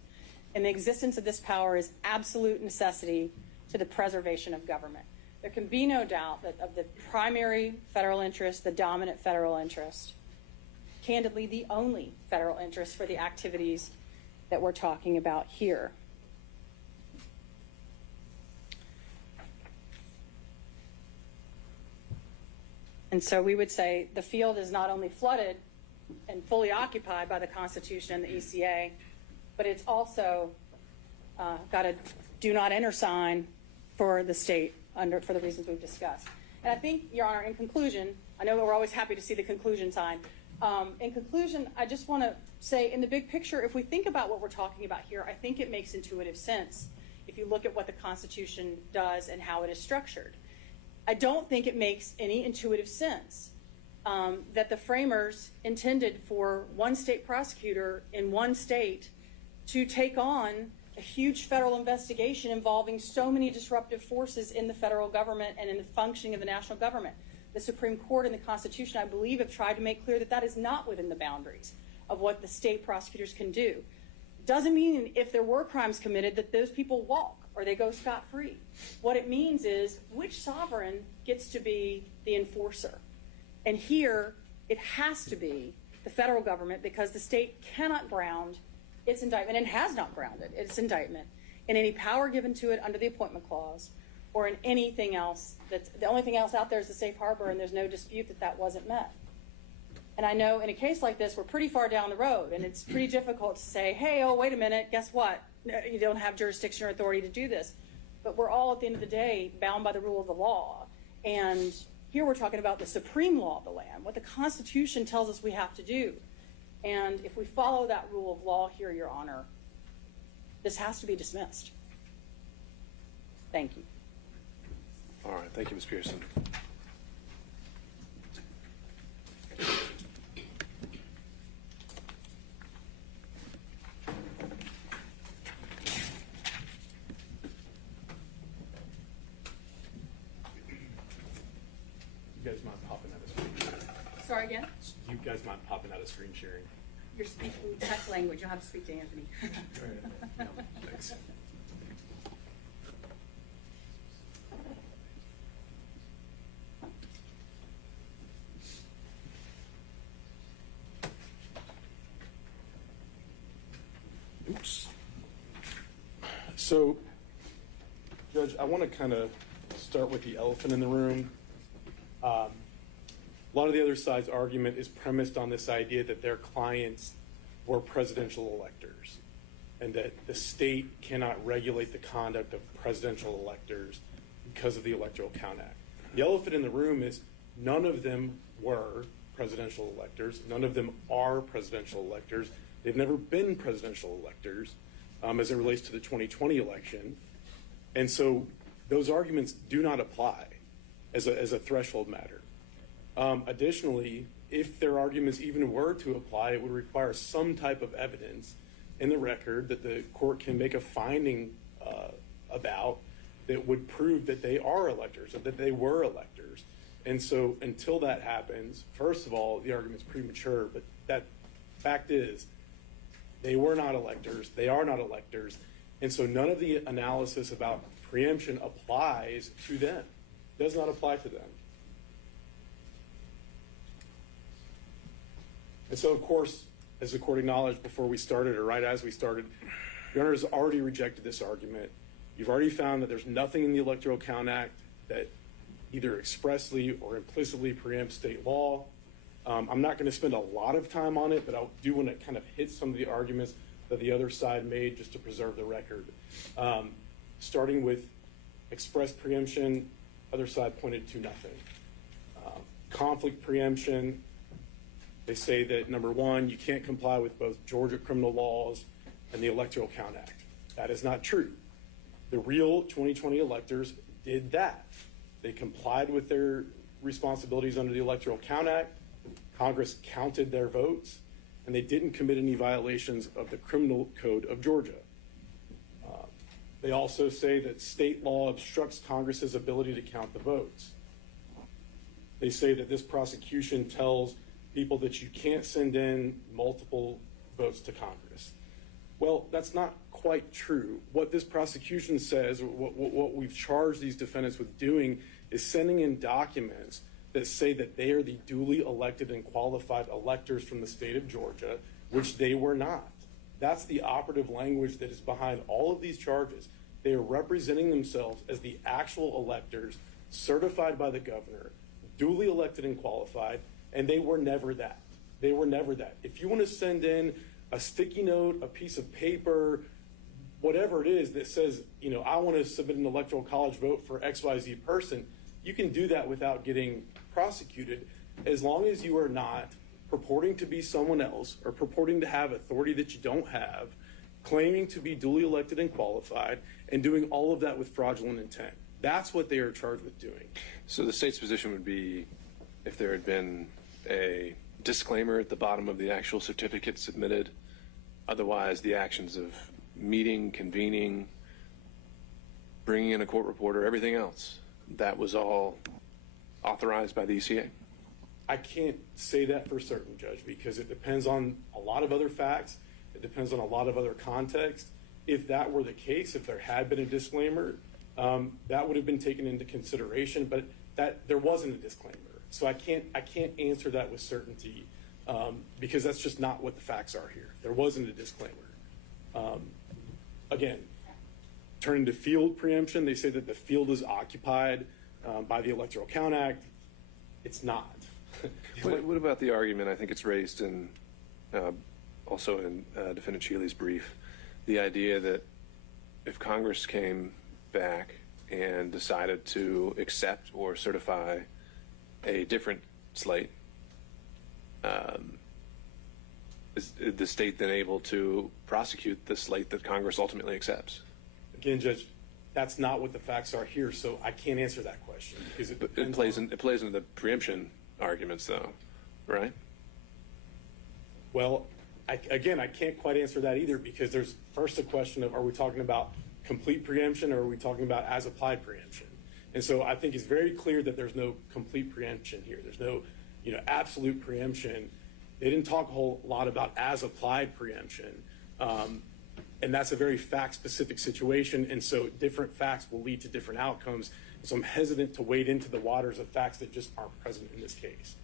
and the existence of this power is absolute necessity to the preservation of government. There can be no doubt that of the primary federal interest, the dominant federal interest, candidly the only federal interest for the activities that we're talking about here. And so we would say the field is not only flooded and fully occupied by the Constitution and the ECA, but it's also got a do not enter sign for the state for the reasons we've discussed. And I think, Your Honor, in conclusion, I know we're always happy to see the conclusion sign. In conclusion, I just want to say, in the big picture, if we think about what we're talking about here, I think it makes intuitive sense if you look at what the Constitution does and how it is structured. I don't think it makes any intuitive sense that the framers intended for one state prosecutor in one state to take on a huge federal investigation involving so many disruptive forces in the federal government and in the functioning of the national government. The Supreme Court and the Constitution, I believe, have tried to make clear that that is not within the boundaries of what the state prosecutors can do. Doesn't mean if there were crimes committed that those people walk or they go scot-free. What it means is which sovereign gets to be the enforcer. And here, it has to be the federal government because the state cannot ground its indictment, and has not grounded its indictment, in any power given to it under the Appointment Clause or in anything else. The only thing else out there is the safe harbor, and there's no dispute that that wasn't met. And I know in a case like this, we're pretty far down the road, and it's pretty difficult to say, hey, oh, wait a minute, guess what? You don't have jurisdiction or authority to do this. But we're all, at the end of the day, bound by the rule of the law. And here we're talking about the supreme law of the land, what the Constitution tells us we have to do. And if we follow that rule of law here, Your Honor, this has to be dismissed. Thank you. All right. Thank you, Ms. Pearson. You guys mind popping out of screen sharing? Sorry again? You guys mind popping out of screen sharing? You're speaking touch language. You'll have to speak to Anthony. No, thanks. Oops. So, Judge, I want to kind of start with the elephant in the room. A lot of the other side's argument is premised on this idea that their clients were presidential electors and that the state cannot regulate the conduct of presidential electors because of the Electoral Count Act. The elephant in the room is none of them were presidential electors. None of them are presidential electors. They've never been presidential electors as it relates to the 2020 election. And so those arguments do not apply as a threshold matter. Additionally, if their arguments even were to apply, it would require some type of evidence in the record that the court can make a finding about that would prove that they are electors or that they were electors. And so until that happens, first of all, the argument's premature, but that fact is they were not electors, they are not electors, and so none of the analysis about preemption applies to them. It does not apply to them. And so, of course, as the court acknowledged before we started, or right as we started, Your Honor has already rejected this argument. You've already found that there's nothing in the Electoral Count Act that either expressly or implicitly preempts state law. I'm not going to spend a lot of time on it, but I do want to kind of hit some of the arguments that the other side made just to preserve the record. Starting with express preemption, other side pointed to nothing. Conflict preemption, they say that, number one, you can't comply with both Georgia criminal laws and the Electoral Count Act. That is not true. The real 2020 electors did that. They complied with their responsibilities under the Electoral Count Act. Congress counted their votes, and they didn't commit any violations of the criminal code of Georgia. They also say that state law obstructs Congress's ability to count the votes. They say that this prosecution tells people that you can't send in multiple votes to Congress. Well, that's not quite true. What this prosecution says, or what we've charged these defendants with doing, is sending in documents that say that they are the duly elected and qualified electors from the state of Georgia, which they were not. That's the operative language that is behind all of these charges. They are representing themselves as the actual electors certified by the governor, duly elected and qualified, and they were never that. They were never that. If you want to send in a sticky note, a piece of paper, whatever it is that says, I want to submit an electoral college vote for XYZ person, you can do that without getting prosecuted, as long as you are not purporting to be someone else or purporting to have authority that you don't have, claiming to be duly elected and qualified, and doing all of that with fraudulent intent. That's what they are charged with doing. So the state's position would be, if there had been a disclaimer at the bottom of the actual certificate submitted, otherwise the actions of meeting, convening, bringing in a court reporter, everything else, that was all authorized by the ECA? I can't say that for certain, Judge, because it depends on a lot of other facts. It depends on a lot of other context. If that were the case, if there had been a disclaimer, that would have been taken into consideration, but there wasn't a disclaimer. So I can't answer that with certainty, because that's just not what the facts are here. There wasn't a disclaimer. Again, turning to field preemption, they say that the field is occupied by the Electoral Count Act. It's not. What about the argument, I think it's raised in also in Defendant Shealy's brief, the idea that if Congress came back and decided to accept or certify a different slate, is the state then able to prosecute the slate that Congress ultimately accepts? Again, Judge, that's not what the facts are here, so I can't answer that question. Because it plays into the preemption arguments, though, right? Well, I can't quite answer that either, because there's first a question of, are we talking about complete preemption, or are we talking about as applied preemption? And so I think it's very clear that there's no complete preemption here. There's no, absolute preemption. They didn't talk a whole lot about as applied preemption. And that's a very fact-specific situation, and so different facts will lead to different outcomes. So I'm hesitant to wade into the waters of facts that just aren't present in this case.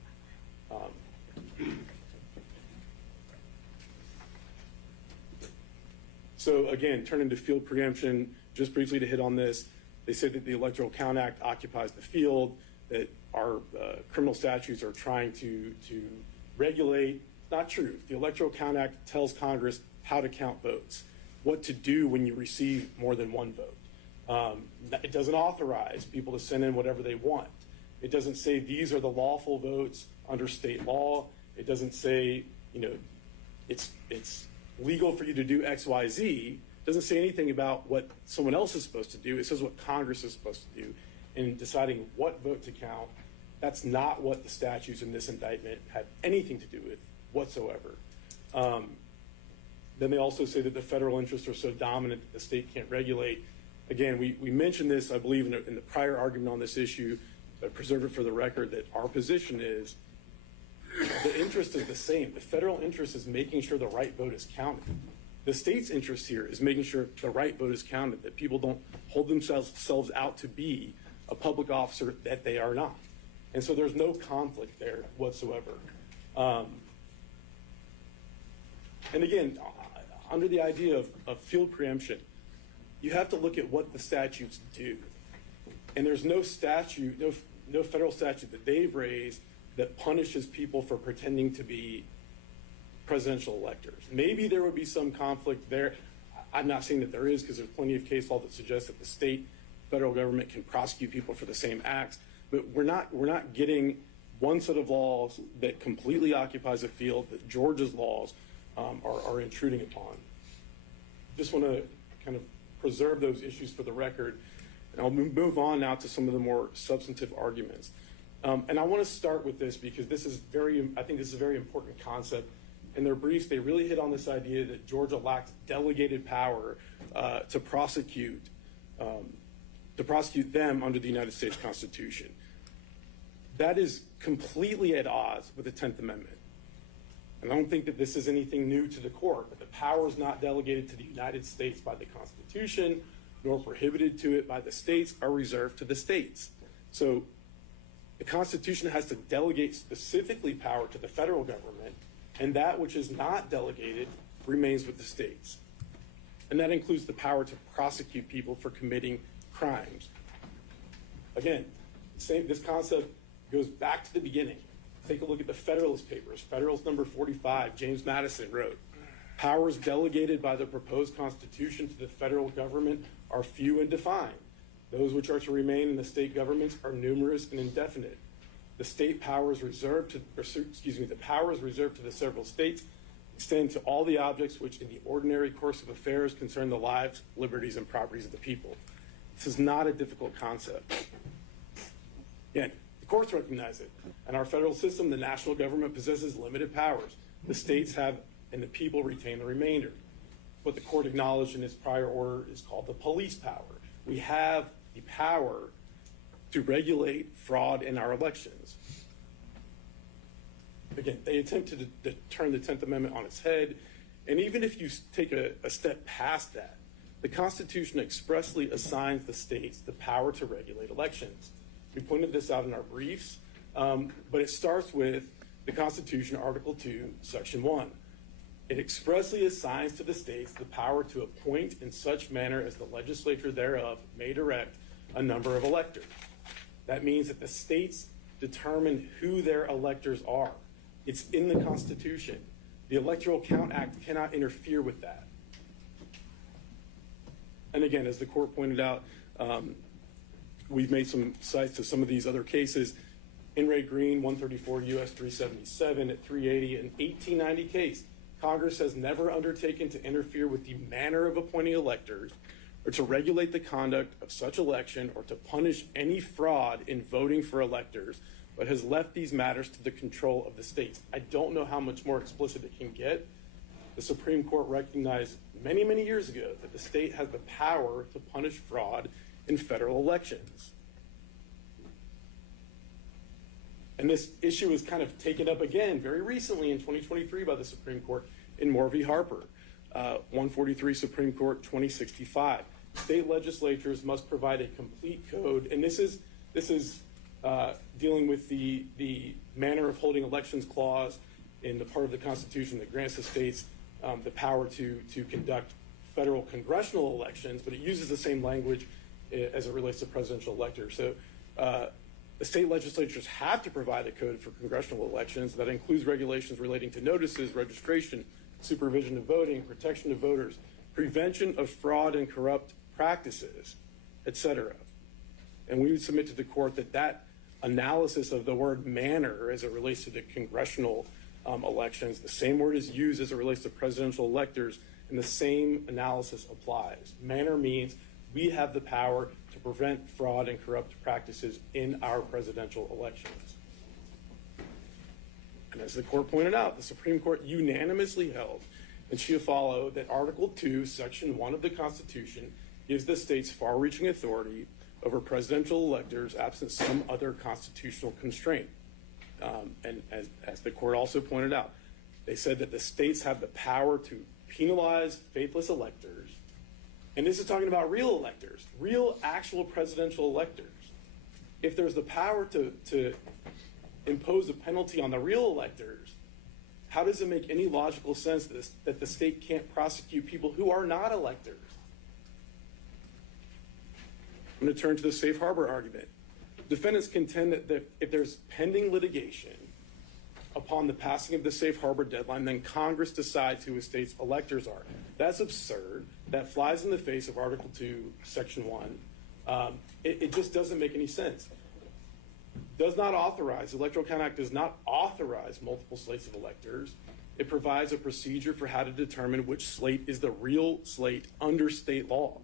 So again, turning to field preemption, just briefly to hit on this, they said that the Electoral Count Act occupies the field, that our criminal statutes are trying to regulate. It's not true. The Electoral Count Act tells Congress how to count votes, what to do when you receive more than one vote. It doesn't authorize people to send in whatever they want. It doesn't say these are the lawful votes under state law. It doesn't say, it's legal for you to do X, Y, Z. It doesn't say anything about what someone else is supposed to do. It says what Congress is supposed to do in deciding what vote to count. That's not what the statutes in this indictment have anything to do with whatsoever. Then they also say that the federal interests are so dominant that the state can't regulate. Again, we mentioned this, I believe, in the prior argument on this issue, but preserve it for the record, that our position is the interest is the same. The federal interest is making sure the right vote is counted. The state's interest here is making sure the right vote is counted, that people don't hold themselves out to be a public officer that they are not. And so there's no conflict there whatsoever. And again, under the idea of field preemption, you have to look at what the statutes do. And there's no statute, no federal statute that they've raised that punishes people for pretending to be presidential electors. Maybe there would be some conflict there. I'm not saying that there is, because there's plenty of case law that suggests that the state, federal government can prosecute people for the same acts. But we're not getting one set of laws that completely occupies a field that Georgia's laws are intruding upon. Just want to kind of preserve those issues for the record. And I'll move on now to some of the more substantive arguments. And I want to start with this because I think this is a very important concept. In their briefs, they really hit on this idea that Georgia lacks delegated power to prosecute them under the United States Constitution. That is completely at odds with the 10th Amendment. And I don't think that this is anything new to the court, but the powers not delegated to the United States by the Constitution, nor prohibited to it by the states, are reserved to the states. So the Constitution has to delegate specifically power to the federal government, and that which is not delegated remains with the states. And that includes the power to prosecute people for committing crimes. Again, this concept goes back to the beginning. Take a look at the Federalist Papers. Federalist number 45, James Madison wrote, "Powers delegated by the proposed Constitution to the federal government are few and defined. Those which are to remain in the state governments are numerous and indefinite. The powers reserved to the several states extend to all the objects which in the ordinary course of affairs concern the lives, liberties, and properties of the people." This is not a difficult concept. Again, the courts recognize it. In our federal system, the national government possesses limited powers. The states have, and the people retain the remainder. What the court acknowledged in its prior order is called the police power. We have the power to regulate fraud in our elections. Again, they attempt to turn the 10th Amendment on its head. And even if you take a step past that, the Constitution expressly assigns the states the power to regulate elections. We pointed this out in our briefs, but it starts with the Constitution, Article 2, Section 1. It expressly assigns to the states the power to appoint in such manner as the legislature thereof may direct a number of electors. That means that the states determine who their electors are. It's in the Constitution. The Electoral Count Act cannot interfere with that. And again, as the court pointed out, we've made some cites to some of these other cases. In Ray Green, 134 U.S. 377 at 380, an 1890 case. Congress has never undertaken to interfere with the manner of appointing electors or to regulate the conduct of such election or to punish any fraud in voting for electors, but has left these matters to the control of the states. I don't know how much more explicit it can get. The Supreme Court recognized many, many years ago that the state has the power to punish fraud in federal elections. And this issue was kind of taken up again very recently in 2023 by the Supreme Court in Moore v. Harper, 143 Supreme Court 2065. State legislatures must provide a complete code, and this is dealing with the manner of holding elections clause in the part of the Constitution that grants the states the power to conduct federal congressional elections, but it uses the same language as it relates to presidential electors. So the state legislatures have to provide a code for congressional elections that includes regulations relating to notices, registration, supervision of voting, protection of voters, prevention of fraud and corrupt practices, etc. And we would submit to the court that analysis of the word manner as it relates to the congressional elections, the same word is used as it relates to presidential electors, and the same analysis applies. Manner means we have the power to prevent fraud and corrupt practices in our presidential elections. And as the court pointed out, the Supreme Court unanimously held in Chiafalo that Article 2, Section 1 of the Constitution gives the states far-reaching authority over presidential electors absent some other constitutional constraint. And as the court also pointed out, they said that the states have the power to penalize faithless electors. And this is talking about real electors, real actual presidential electors. If there's the power to impose a penalty on the real electors, how does it make any logical sense that the state can't prosecute people who are not electors? I'm going to turn to the safe harbor argument. Defendants contend that if there's pending litigation upon the passing of the safe harbor deadline, then Congress decides who a state's electors are. That's absurd. That flies in the face of Article 2, Section 1. It just doesn't make any sense. The Electoral Count Act does not authorize multiple slates of electors. It provides a procedure for how to determine which slate is the real slate under state law.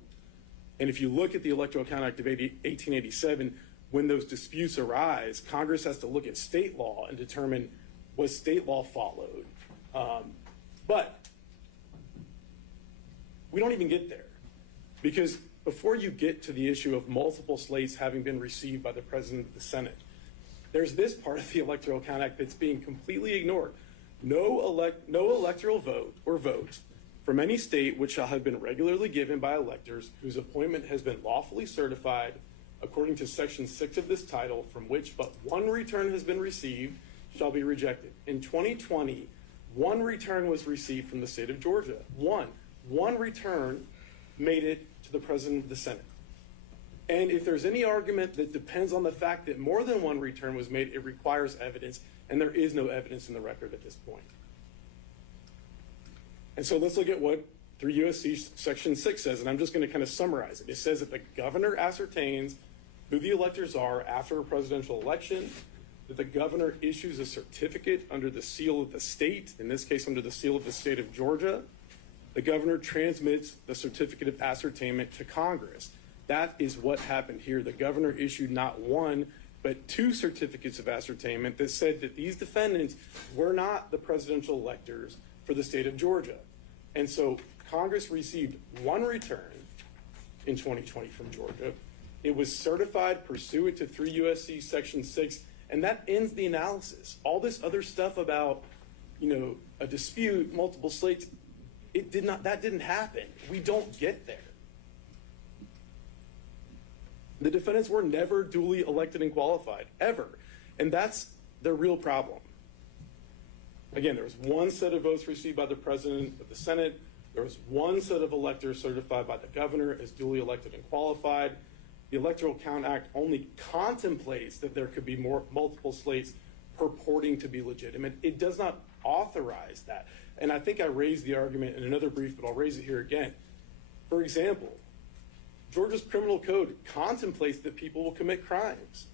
And if you look at the Electoral Count Act of 1887, when those disputes arise, Congress has to look at state law and determine, was state law followed? But we don't even get there, because before you get to the issue of multiple slates having been received by the President of the Senate, there's this part of the Electoral Count Act that's being completely ignored. No electoral vote or votes from any state which shall have been regularly given by electors whose appointment has been lawfully certified according to Section 6 of this title, from which but one return has been received, shall be rejected. In 2020, one return was received from the state of Georgia. One return made it to the President of the Senate. And if there's any argument that depends on the fact that more than one return was made, it requires evidence, and there is no evidence in the record at this point. And so let's look at what 3 U.S.C. Section 6 says, and I'm just going to kind of summarize it. It says that the governor ascertains who the electors are after a presidential election, that the governor issues a certificate under the seal of the state, in this case under the seal of the state of Georgia. The governor transmits the certificate of ascertainment to Congress. That is what happened here. The governor issued not one, but 2 certificates of ascertainment that said that these defendants were not the presidential electors for the state of Georgia. And so Congress received one return in 2020 from Georgia. It was certified pursuant to 3 U.S.C. Section 6, and that ends the analysis. All this other stuff about, a dispute, multiple slates, that didn't happen. We don't get there. The defendants were never duly elected and qualified, ever. And that's the real problem. Again, there was one set of votes received by the President of the Senate. There was one set of electors certified by the governor as duly elected and qualified. The Electoral Count Act only contemplates that there could be multiple slates purporting to be legitimate. It does not authorize that. And I think I raised the argument in another brief, but I'll raise it here again. For example, Georgia's criminal code contemplates that people will commit crimes.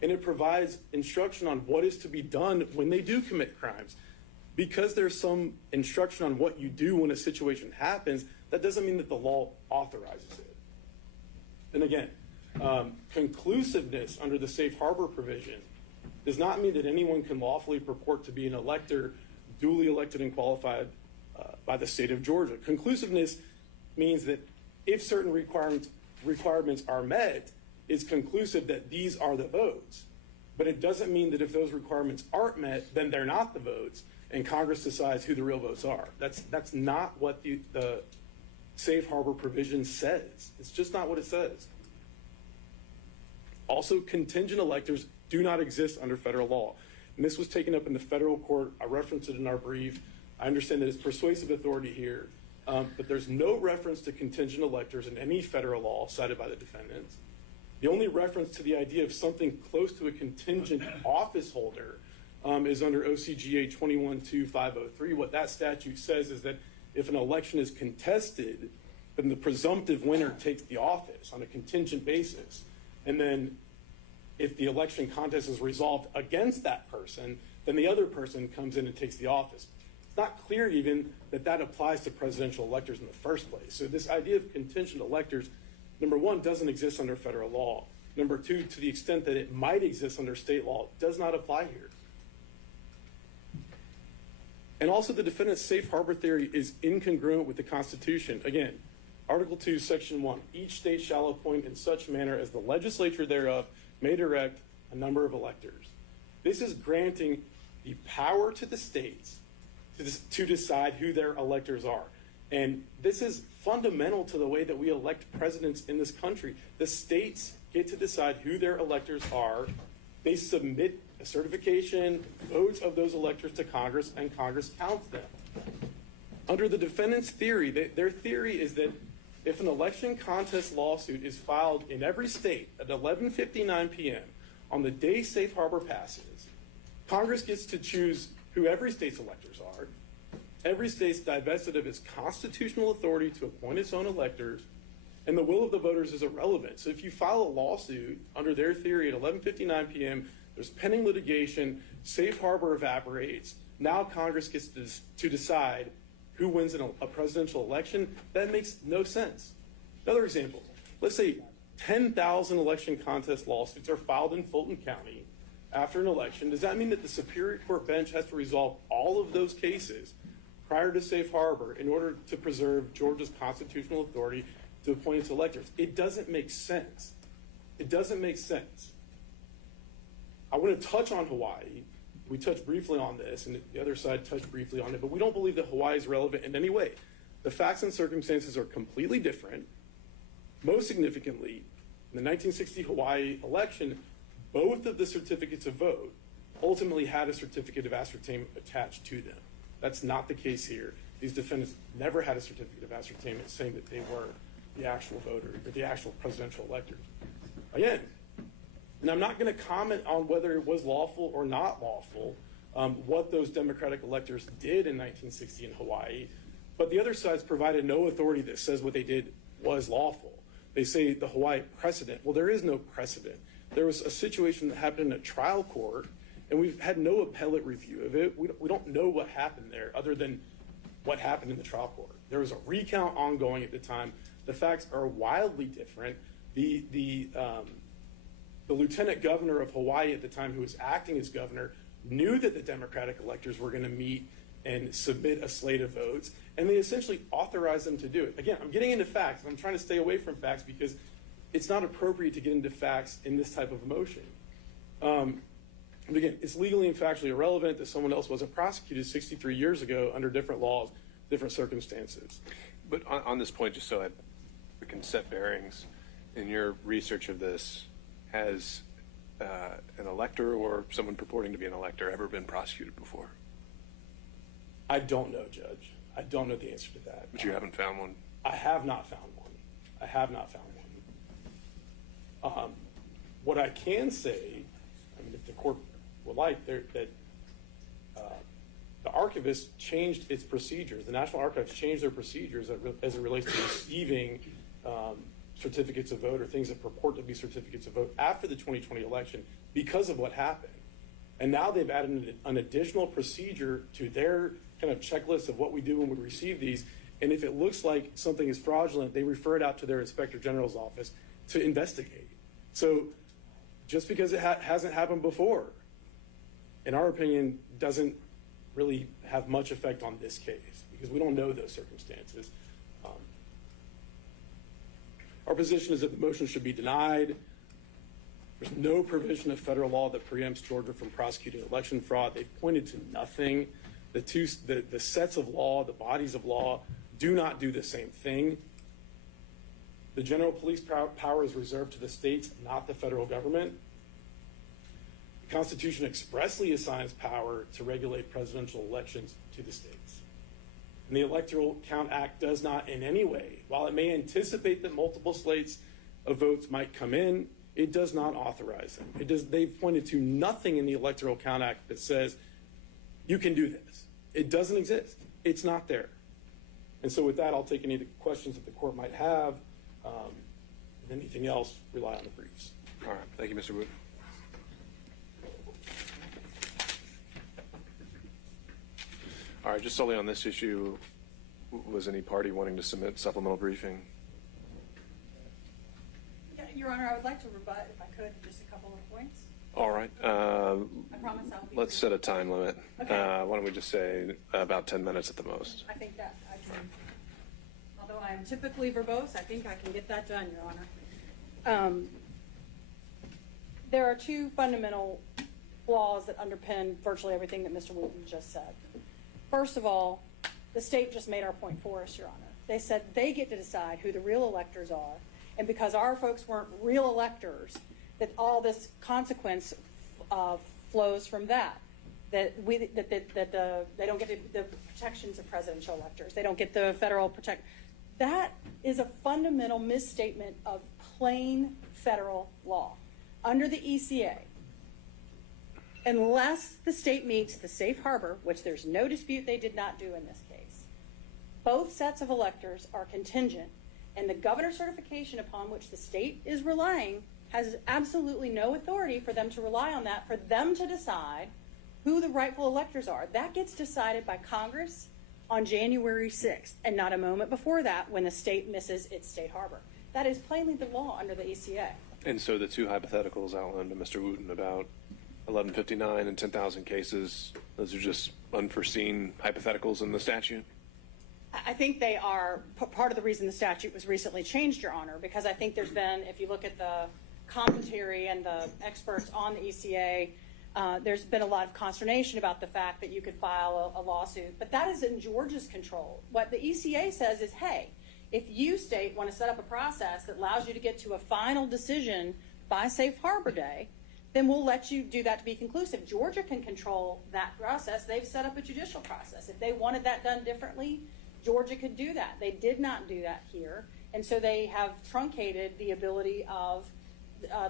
And it provides instruction on what is to be done when they do commit crimes. Because there's some instruction on what you do when a situation happens, that doesn't mean that the law authorizes it. And again, conclusiveness under the safe harbor provision does not mean that anyone can lawfully purport to be an elector duly elected and qualified by the state of Georgia. Conclusiveness means that if certain requirements are met, it's conclusive that these are the votes. But it doesn't mean that if those requirements aren't met, then they're not the votes, and Congress decides who the real votes are. That's not what the safe harbor provision says. It's just not what it says. Also, contingent electors do not exist under federal law. And this was taken up in the federal court. I referenced it in our brief. I understand that it's persuasive authority here, but there's no reference to contingent electors in any federal law cited by the defendants. The only reference to the idea of something close to a contingent office holder is under OCGA 21-2503. What that statute says is that if an election is contested, then the presumptive winner takes the office on a contingent basis. And then if the election contest is resolved against that person, then the other person comes in and takes the office. It's not clear even that that applies to presidential electors in the first place. So this idea of contingent electors, number one, doesn't exist under federal law. Number two, to the extent that it might exist under state law, does not apply here. And also the defendant's safe harbor theory is incongruent with the Constitution. Again, Article 2, Section 1, each state shall appoint in such manner as the legislature thereof may direct a number of electors. This is granting the power to the states to decide who their electors are. And this is fundamental to the way that we elect presidents in this country. The states get to decide who their electors are. They submit a certification, votes of those electors to Congress, and Congress counts them. Under the defendant's theory, their theory is that if an election contest lawsuit is filed in every state at 11:59 p.m. on the day safe harbor passes, Congress gets to choose who every state's electors are. Every state's divested of its constitutional authority to appoint its own electors, and the will of the voters is irrelevant. So if you file a lawsuit under their theory at 11:59 p.m., there's pending litigation, safe harbor evaporates, now Congress gets to decide who wins in a presidential election. That makes no sense. Another example, let's say 10,000 election contest lawsuits are filed in Fulton County after an election. Does that mean that the Superior Court bench has to resolve all of those cases prior to safe harbor in order to preserve Georgia's constitutional authority to appoint its electors? It doesn't make sense. It doesn't make sense. I want to touch on Hawaii. We touched briefly on this, and the other side touched briefly on it, but we don't believe that Hawaii is relevant in any way. The facts and circumstances are completely different. Most significantly, in the 1960 Hawaii election, both of the certificates of vote ultimately had a certificate of ascertainment attached to them. That's not the case here. These defendants never had a certificate of ascertainment saying that they were the actual voter, or the actual presidential electors. Again, and I'm not going to comment on whether it was lawful or not lawful, what those Democratic electors did in 1960 in Hawaii, but the other side's provided no authority that says what they did was lawful. They say the Hawaii precedent. Well, there is no precedent. There was a situation that happened in a trial court, and we've had no appellate review of it. We don't know what happened there other than what happened in the trial court. There was a recount ongoing at the time. The facts are wildly different. The lieutenant governor of Hawaii at the time, who was acting as governor, knew that the Democratic electors were going to meet and submit a slate of votes, and they essentially authorized them to do it. Again, I'm getting into facts, and I'm trying to stay away from facts because it's not appropriate to get into facts in this type of motion. And again, it's legally and factually irrelevant that someone else wasn't prosecuted 63 years ago under different laws, different circumstances. But on this point, just so we can set bearings, in your research of this, has an elector or someone purporting to be an elector ever been prosecuted before? I don't know, Judge. I don't know the answer to that. But you haven't found one? I have not found one. I have not found one. What I can say, I mean, if the court would like, that the archivist changed its procedures. The National Archives changed their procedures as it relates to receiving certificates of vote or things that purport to be certificates of vote after the 2020 election because of what happened. And now they've added an additional procedure to their kind of checklist of what we do when we receive these. And if it looks like something is fraudulent, they refer it out to their Inspector General's office to investigate. So just because it hasn't happened before, in our opinion, doesn't really have much effect on this case because we don't know those circumstances. Our position is that the motion should be denied. There's no provision of federal law that preempts Georgia from prosecuting election fraud. They've pointed to nothing. The sets of law, the bodies of law, do not do the same thing. The general police power is reserved to the states, not the federal government. The Constitution expressly assigns power to regulate presidential elections to the states. And the Electoral Count Act does not in any way, while it may anticipate that multiple slates of votes might come in, it does not authorize them. They've pointed to nothing in the Electoral Count Act that says you can do this. It doesn't exist. It's not there. And so with that, I'll take any of the questions that the court might have. If anything else, rely on the briefs. All right. Thank you, Mr. Wood. All right. Just solely on this issue, was any party wanting to submit supplemental briefing? Yeah, Your Honor, I would like to rebut, if I could, just a couple of points. All right. I promise I'll be Let's brief. set a time limit. Okay. Why don't we just say about 10 minutes at the most? I think that I can, although I am typically verbose, I think I can get that done, Your Honor. There are two fundamental flaws that underpin virtually everything that Mr. Wooten just said. First of all, the state just made our point for us, Your Honor. They said they get to decide who the real electors are, and because our folks weren't real electors, that all this consequence flows from that. That they don't get the protections of presidential electors. They don't get the federal protect. That is a fundamental misstatement of plain federal law. Under the ECA, unless the state meets the safe harbor, which there's no dispute they did not do in this case, both sets of electors are contingent, and the governor's certification upon which the state is relying has absolutely no authority for them to rely on that, for them to decide who the rightful electors are. That gets decided by Congress on January 6th, and not a moment before that when the state misses its state harbor. That is plainly the law under the ECA. And so the two hypotheticals outlined by Mr. Wooten about 1159 and 10,000 cases, those are just unforeseen hypotheticals in the statute? I think they are part of the reason the statute was recently changed, Your Honor, because I think there's been, if you look at the commentary and the experts on the ECA, there's been a lot of consternation about the fact that you could file a lawsuit, but that is in Georgia's control. What the ECA says is, hey, if you, state, want to set up a process that allows you to get to a final decision by Safe Harbor Day, then we'll let you do that to be conclusive. Georgia can control that process. They've set up a judicial process. If they wanted that done differently, Georgia could do that. They did not do that here, and so they have truncated the ability of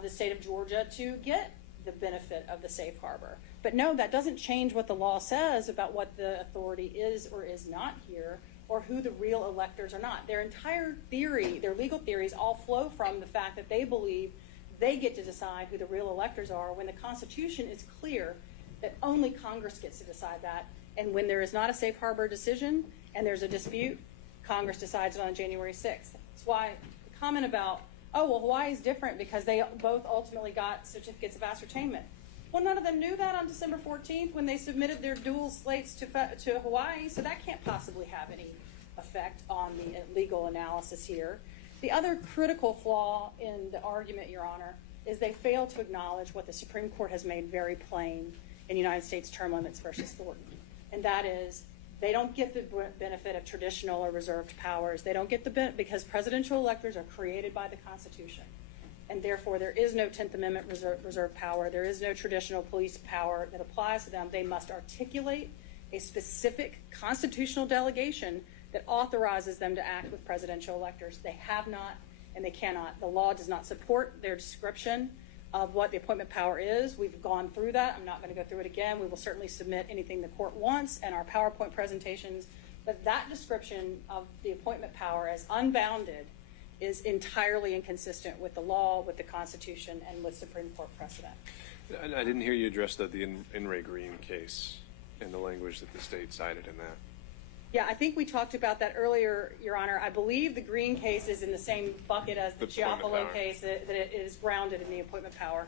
the state of Georgia to get the benefit of the safe harbor. But no, that doesn't change what the law says about what the authority is or is not here, or who the real electors are not. Their entire theory, their legal theories, all flow from the fact that they believe they get to decide who the real electors are, when the Constitution is clear that only Congress gets to decide that. And when there is not a safe harbor decision and there's a dispute, Congress decides it on January 6th. That's why the comment about, oh, well, Hawaii is different because they both ultimately got certificates of ascertainment. Well, none of them knew that on December 14th when they submitted their dual slates to Hawaii, so that can't possibly have any effect on the legal analysis here. The other critical flaw in the argument, Your Honor, is they fail to acknowledge what the Supreme Court has made very plain in United States Term Limits versus Thornton, and that is they don't get the benefit of traditional or reserved powers. They don't get the benefit because presidential electors are created by the Constitution, and therefore there is no 10th Amendment reserved power. There is no traditional police power that applies to them. They must articulate a specific constitutional delegation that authorizes them to act with presidential electors. They have not, and they cannot. The law does not support their description of what the appointment power is. We've gone through that. I'm not going to go through it again. We will certainly submit anything the court wants and our PowerPoint presentations. But that description of the appointment power as unbounded is entirely inconsistent with the law, with the Constitution, and with Supreme Court precedent. I didn't hear you address the In re Green case and the language that the state cited in that. Yeah, I think we talked about that earlier, Your Honor. I believe the Green case is in the same bucket as the Chiapolo case, that it is grounded in the appointment power.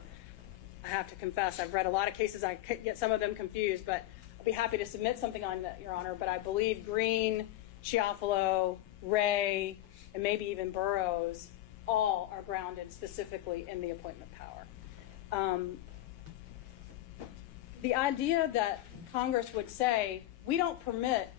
I have to confess, I've read a lot of cases. I get some of them confused, but I'll be happy to submit something on that, Your Honor. But I believe Green, Chiapolo, Ray, and maybe even Burroughs all are grounded specifically in the appointment power. The idea that Congress would say, we don't permit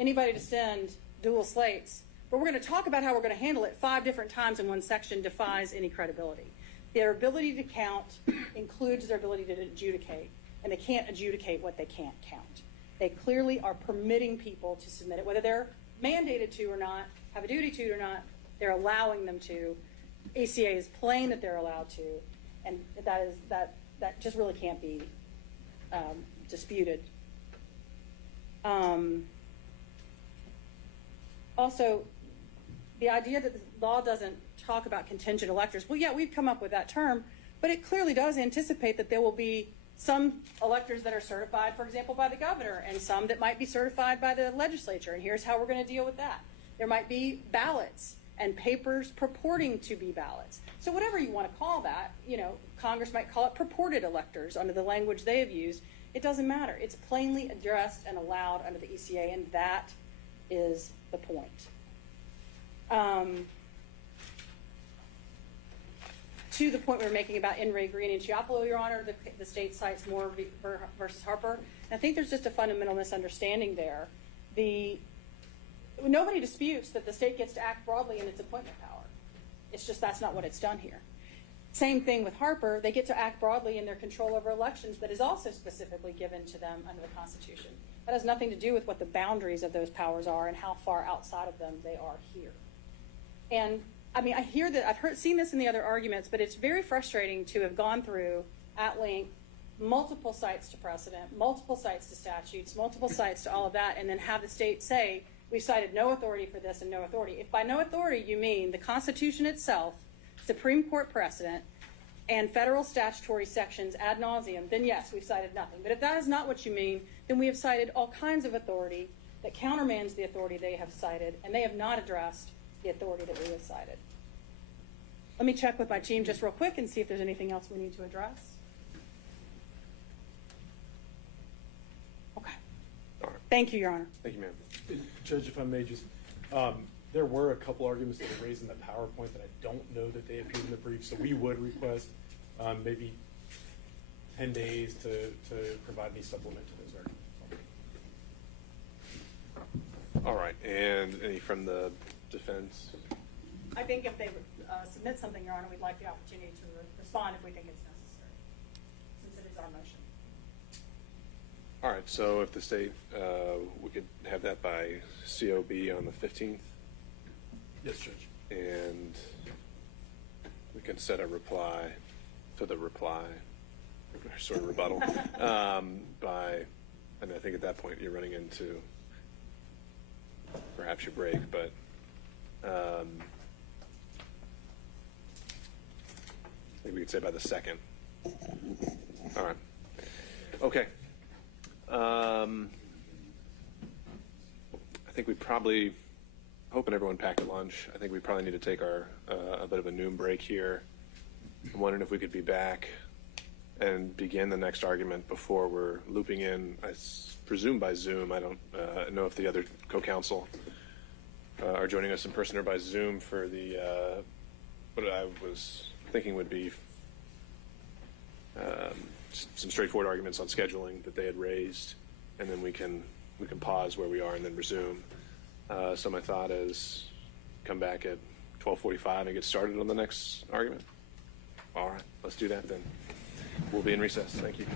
anybody to send dual slates, but we're going to talk about how we're going to handle it 5 different times in one section defies any credibility. Their ability to count includes their ability to adjudicate, and they can't adjudicate what they can't count. They clearly are permitting people to submit it, whether they're mandated to or not, have a duty to or not, they're allowing them to. ACA is plain that they're allowed to, and that just really can't be disputed. Also, the idea that the law doesn't talk about contingent electors, well, yeah, we've come up with that term, but it clearly does anticipate that there will be some electors that are certified, for example, by the governor, and some that might be certified by the legislature, and here's how we're going to deal with that. There might be ballots and papers purporting to be ballots. So whatever you want to call that, Congress might call it purported electors under the language they have used. It doesn't matter. It's plainly addressed and allowed under the ECA, and that is the point. To the point we were making about In re Green and Chiapolo, Your Honor, the state cites Moore versus Harper. And I think there's just a fundamental misunderstanding there. Nobody disputes that the state gets to act broadly in its appointment power. It's just that's not what it's done here. Same thing with Harper. They get to act broadly in their control over elections that is also specifically given to them under the Constitution. That has nothing to do with what the boundaries of those powers are and how far outside of them they are here. And I mean, I hear that, seen this in the other arguments, but it's very frustrating to have gone through at length multiple cites to precedent, multiple cites to statutes, multiple cites to all of that, and then have the state say, we've cited no authority for this and no authority. If by no authority you mean the Constitution itself, Supreme Court precedent, and federal statutory sections ad nauseum, then yes, we've cited nothing. But if that is not what you mean, then we have cited all kinds of authority that countermands the authority they have cited, and they have not addressed the authority that we have cited. Let me check with my team just real quick and see if there's anything else we need to address. Okay. All right. Thank you, Your Honor. Thank you, ma'am. Judge, if I may just, there were a couple arguments that were raised in the PowerPoint that I don't know that they appeared in the brief, so we would request maybe 10 days to provide me supplement to those arguments. All right, and any from the defense? I think if they submit something, Your Honor, we'd like the opportunity to respond if we think it's necessary, since it is our motion. All right, so if the state, we could have that by COB on the 15th, Yes, Judge. and we can set a reply to the reply, or sort of rebuttal, by, I mean, I think at that point you're running into perhaps your break, but I think we could say by the 2nd. All right. Okay. I think we probably, hoping everyone packed a lunch, I think we probably need to take our a bit of a noon break here. I'm wondering if we could be back and begin the next argument before we're looping in, I presume by Zoom. I don't know if the other co-counsel are joining us in person or by Zoom for the, what I was thinking would be some straightforward arguments on scheduling that they had raised, and then we can pause where we are and then resume. So my thought is come back at 12:45 and get started on the next argument. All right, let's do that then. We'll be in recess. Thank you.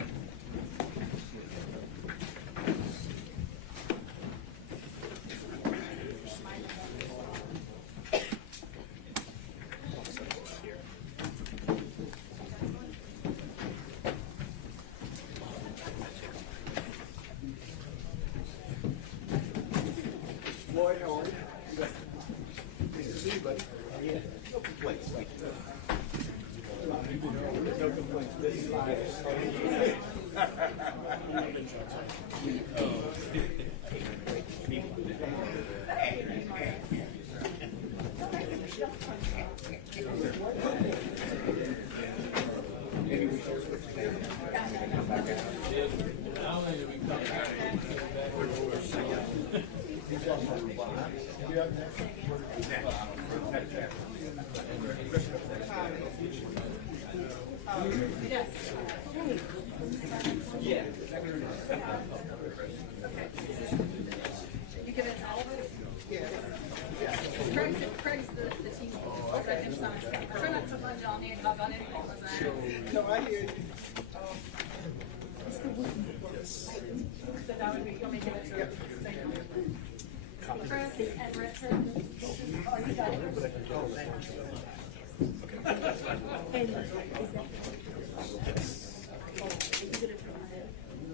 Lloyd, how are you? Good. Nice to see you, buddy. Yeah. No complaints. No complaints. Yeah. You give it to all of us? Yeah. Craig's the team. Try not to lunge on in about anything. No, I hear you. Yes. So that would be, you want me to give it to her? Chris and Richard. Oh, you got it.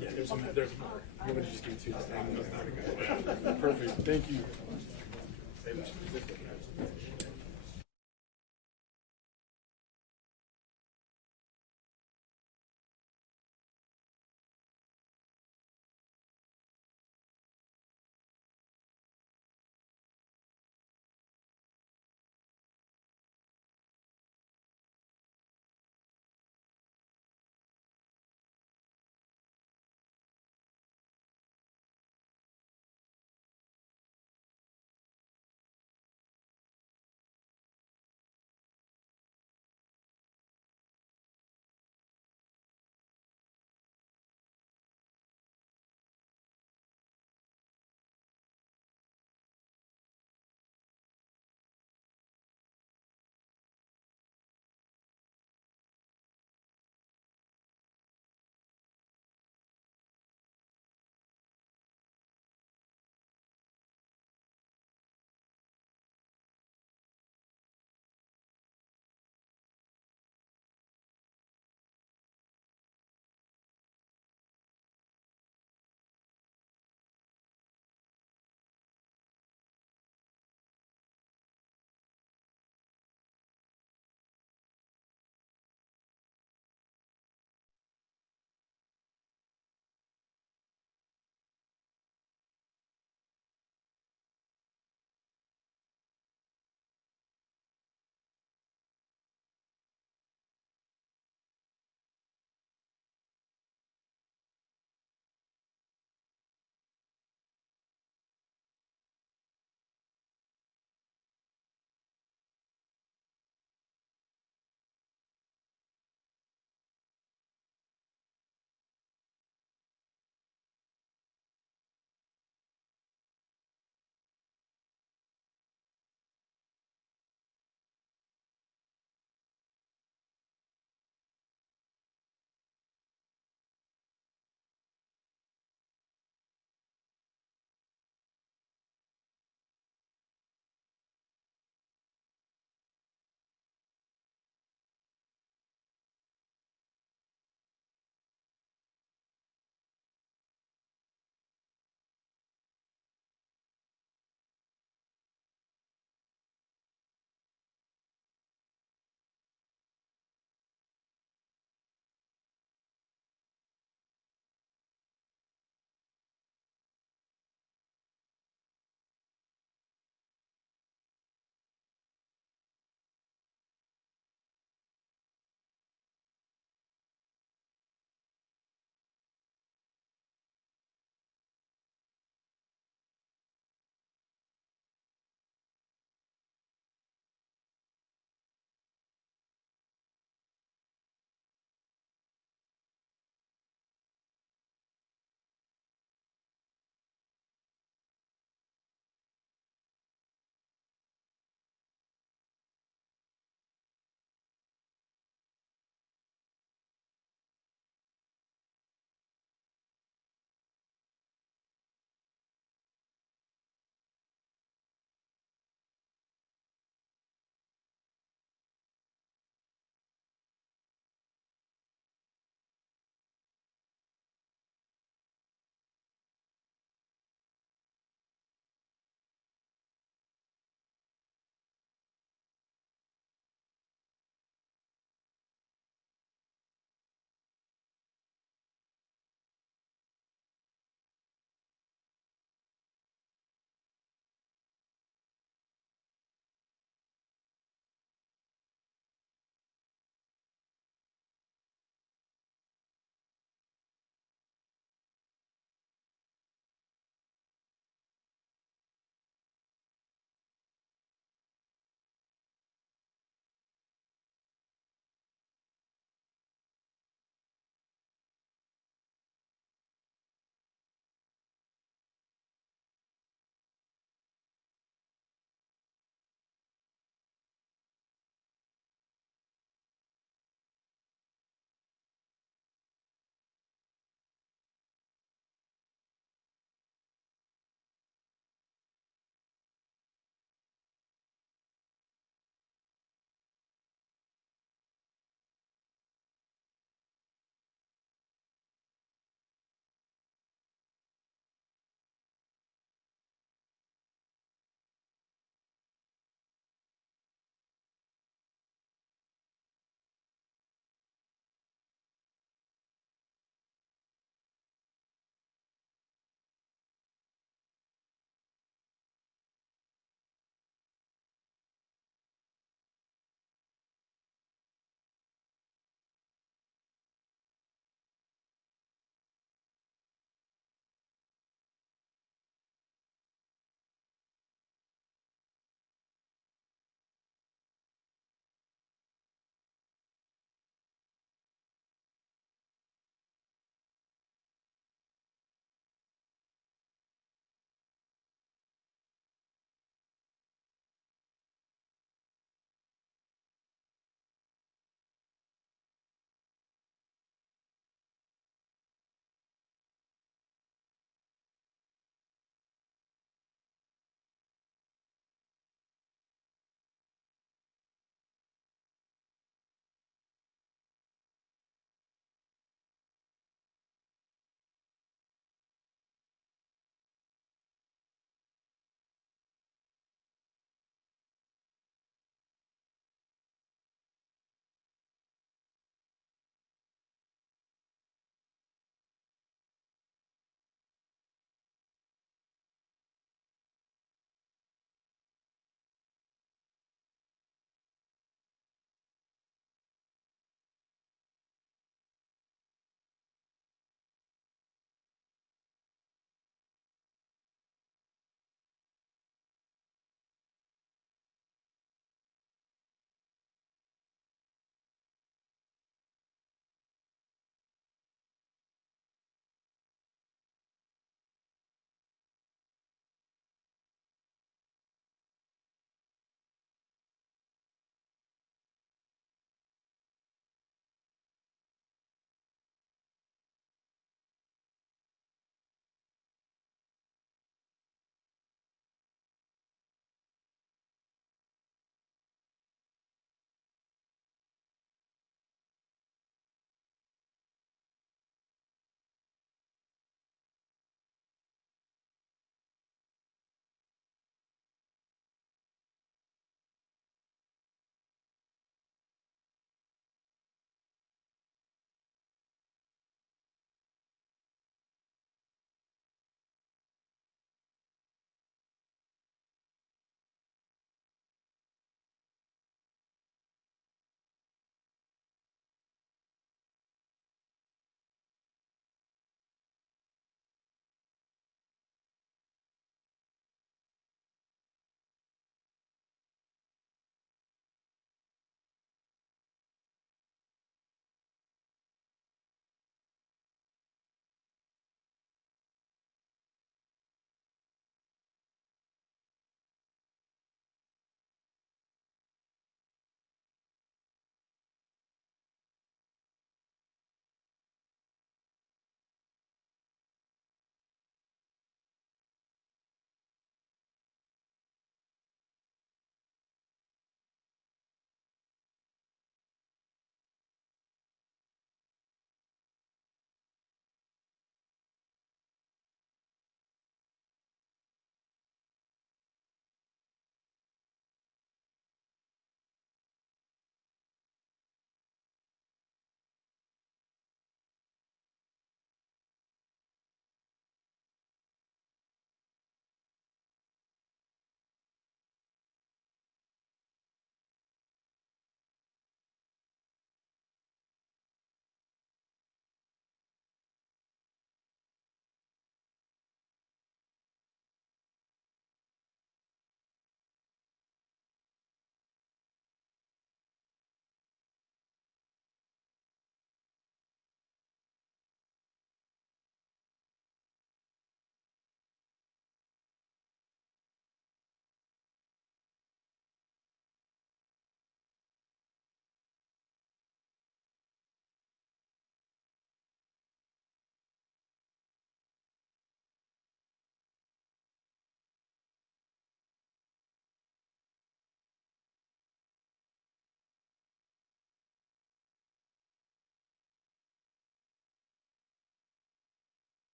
Yeah, there's more. I'm going to just give you 2 things. Perfect. Thank you.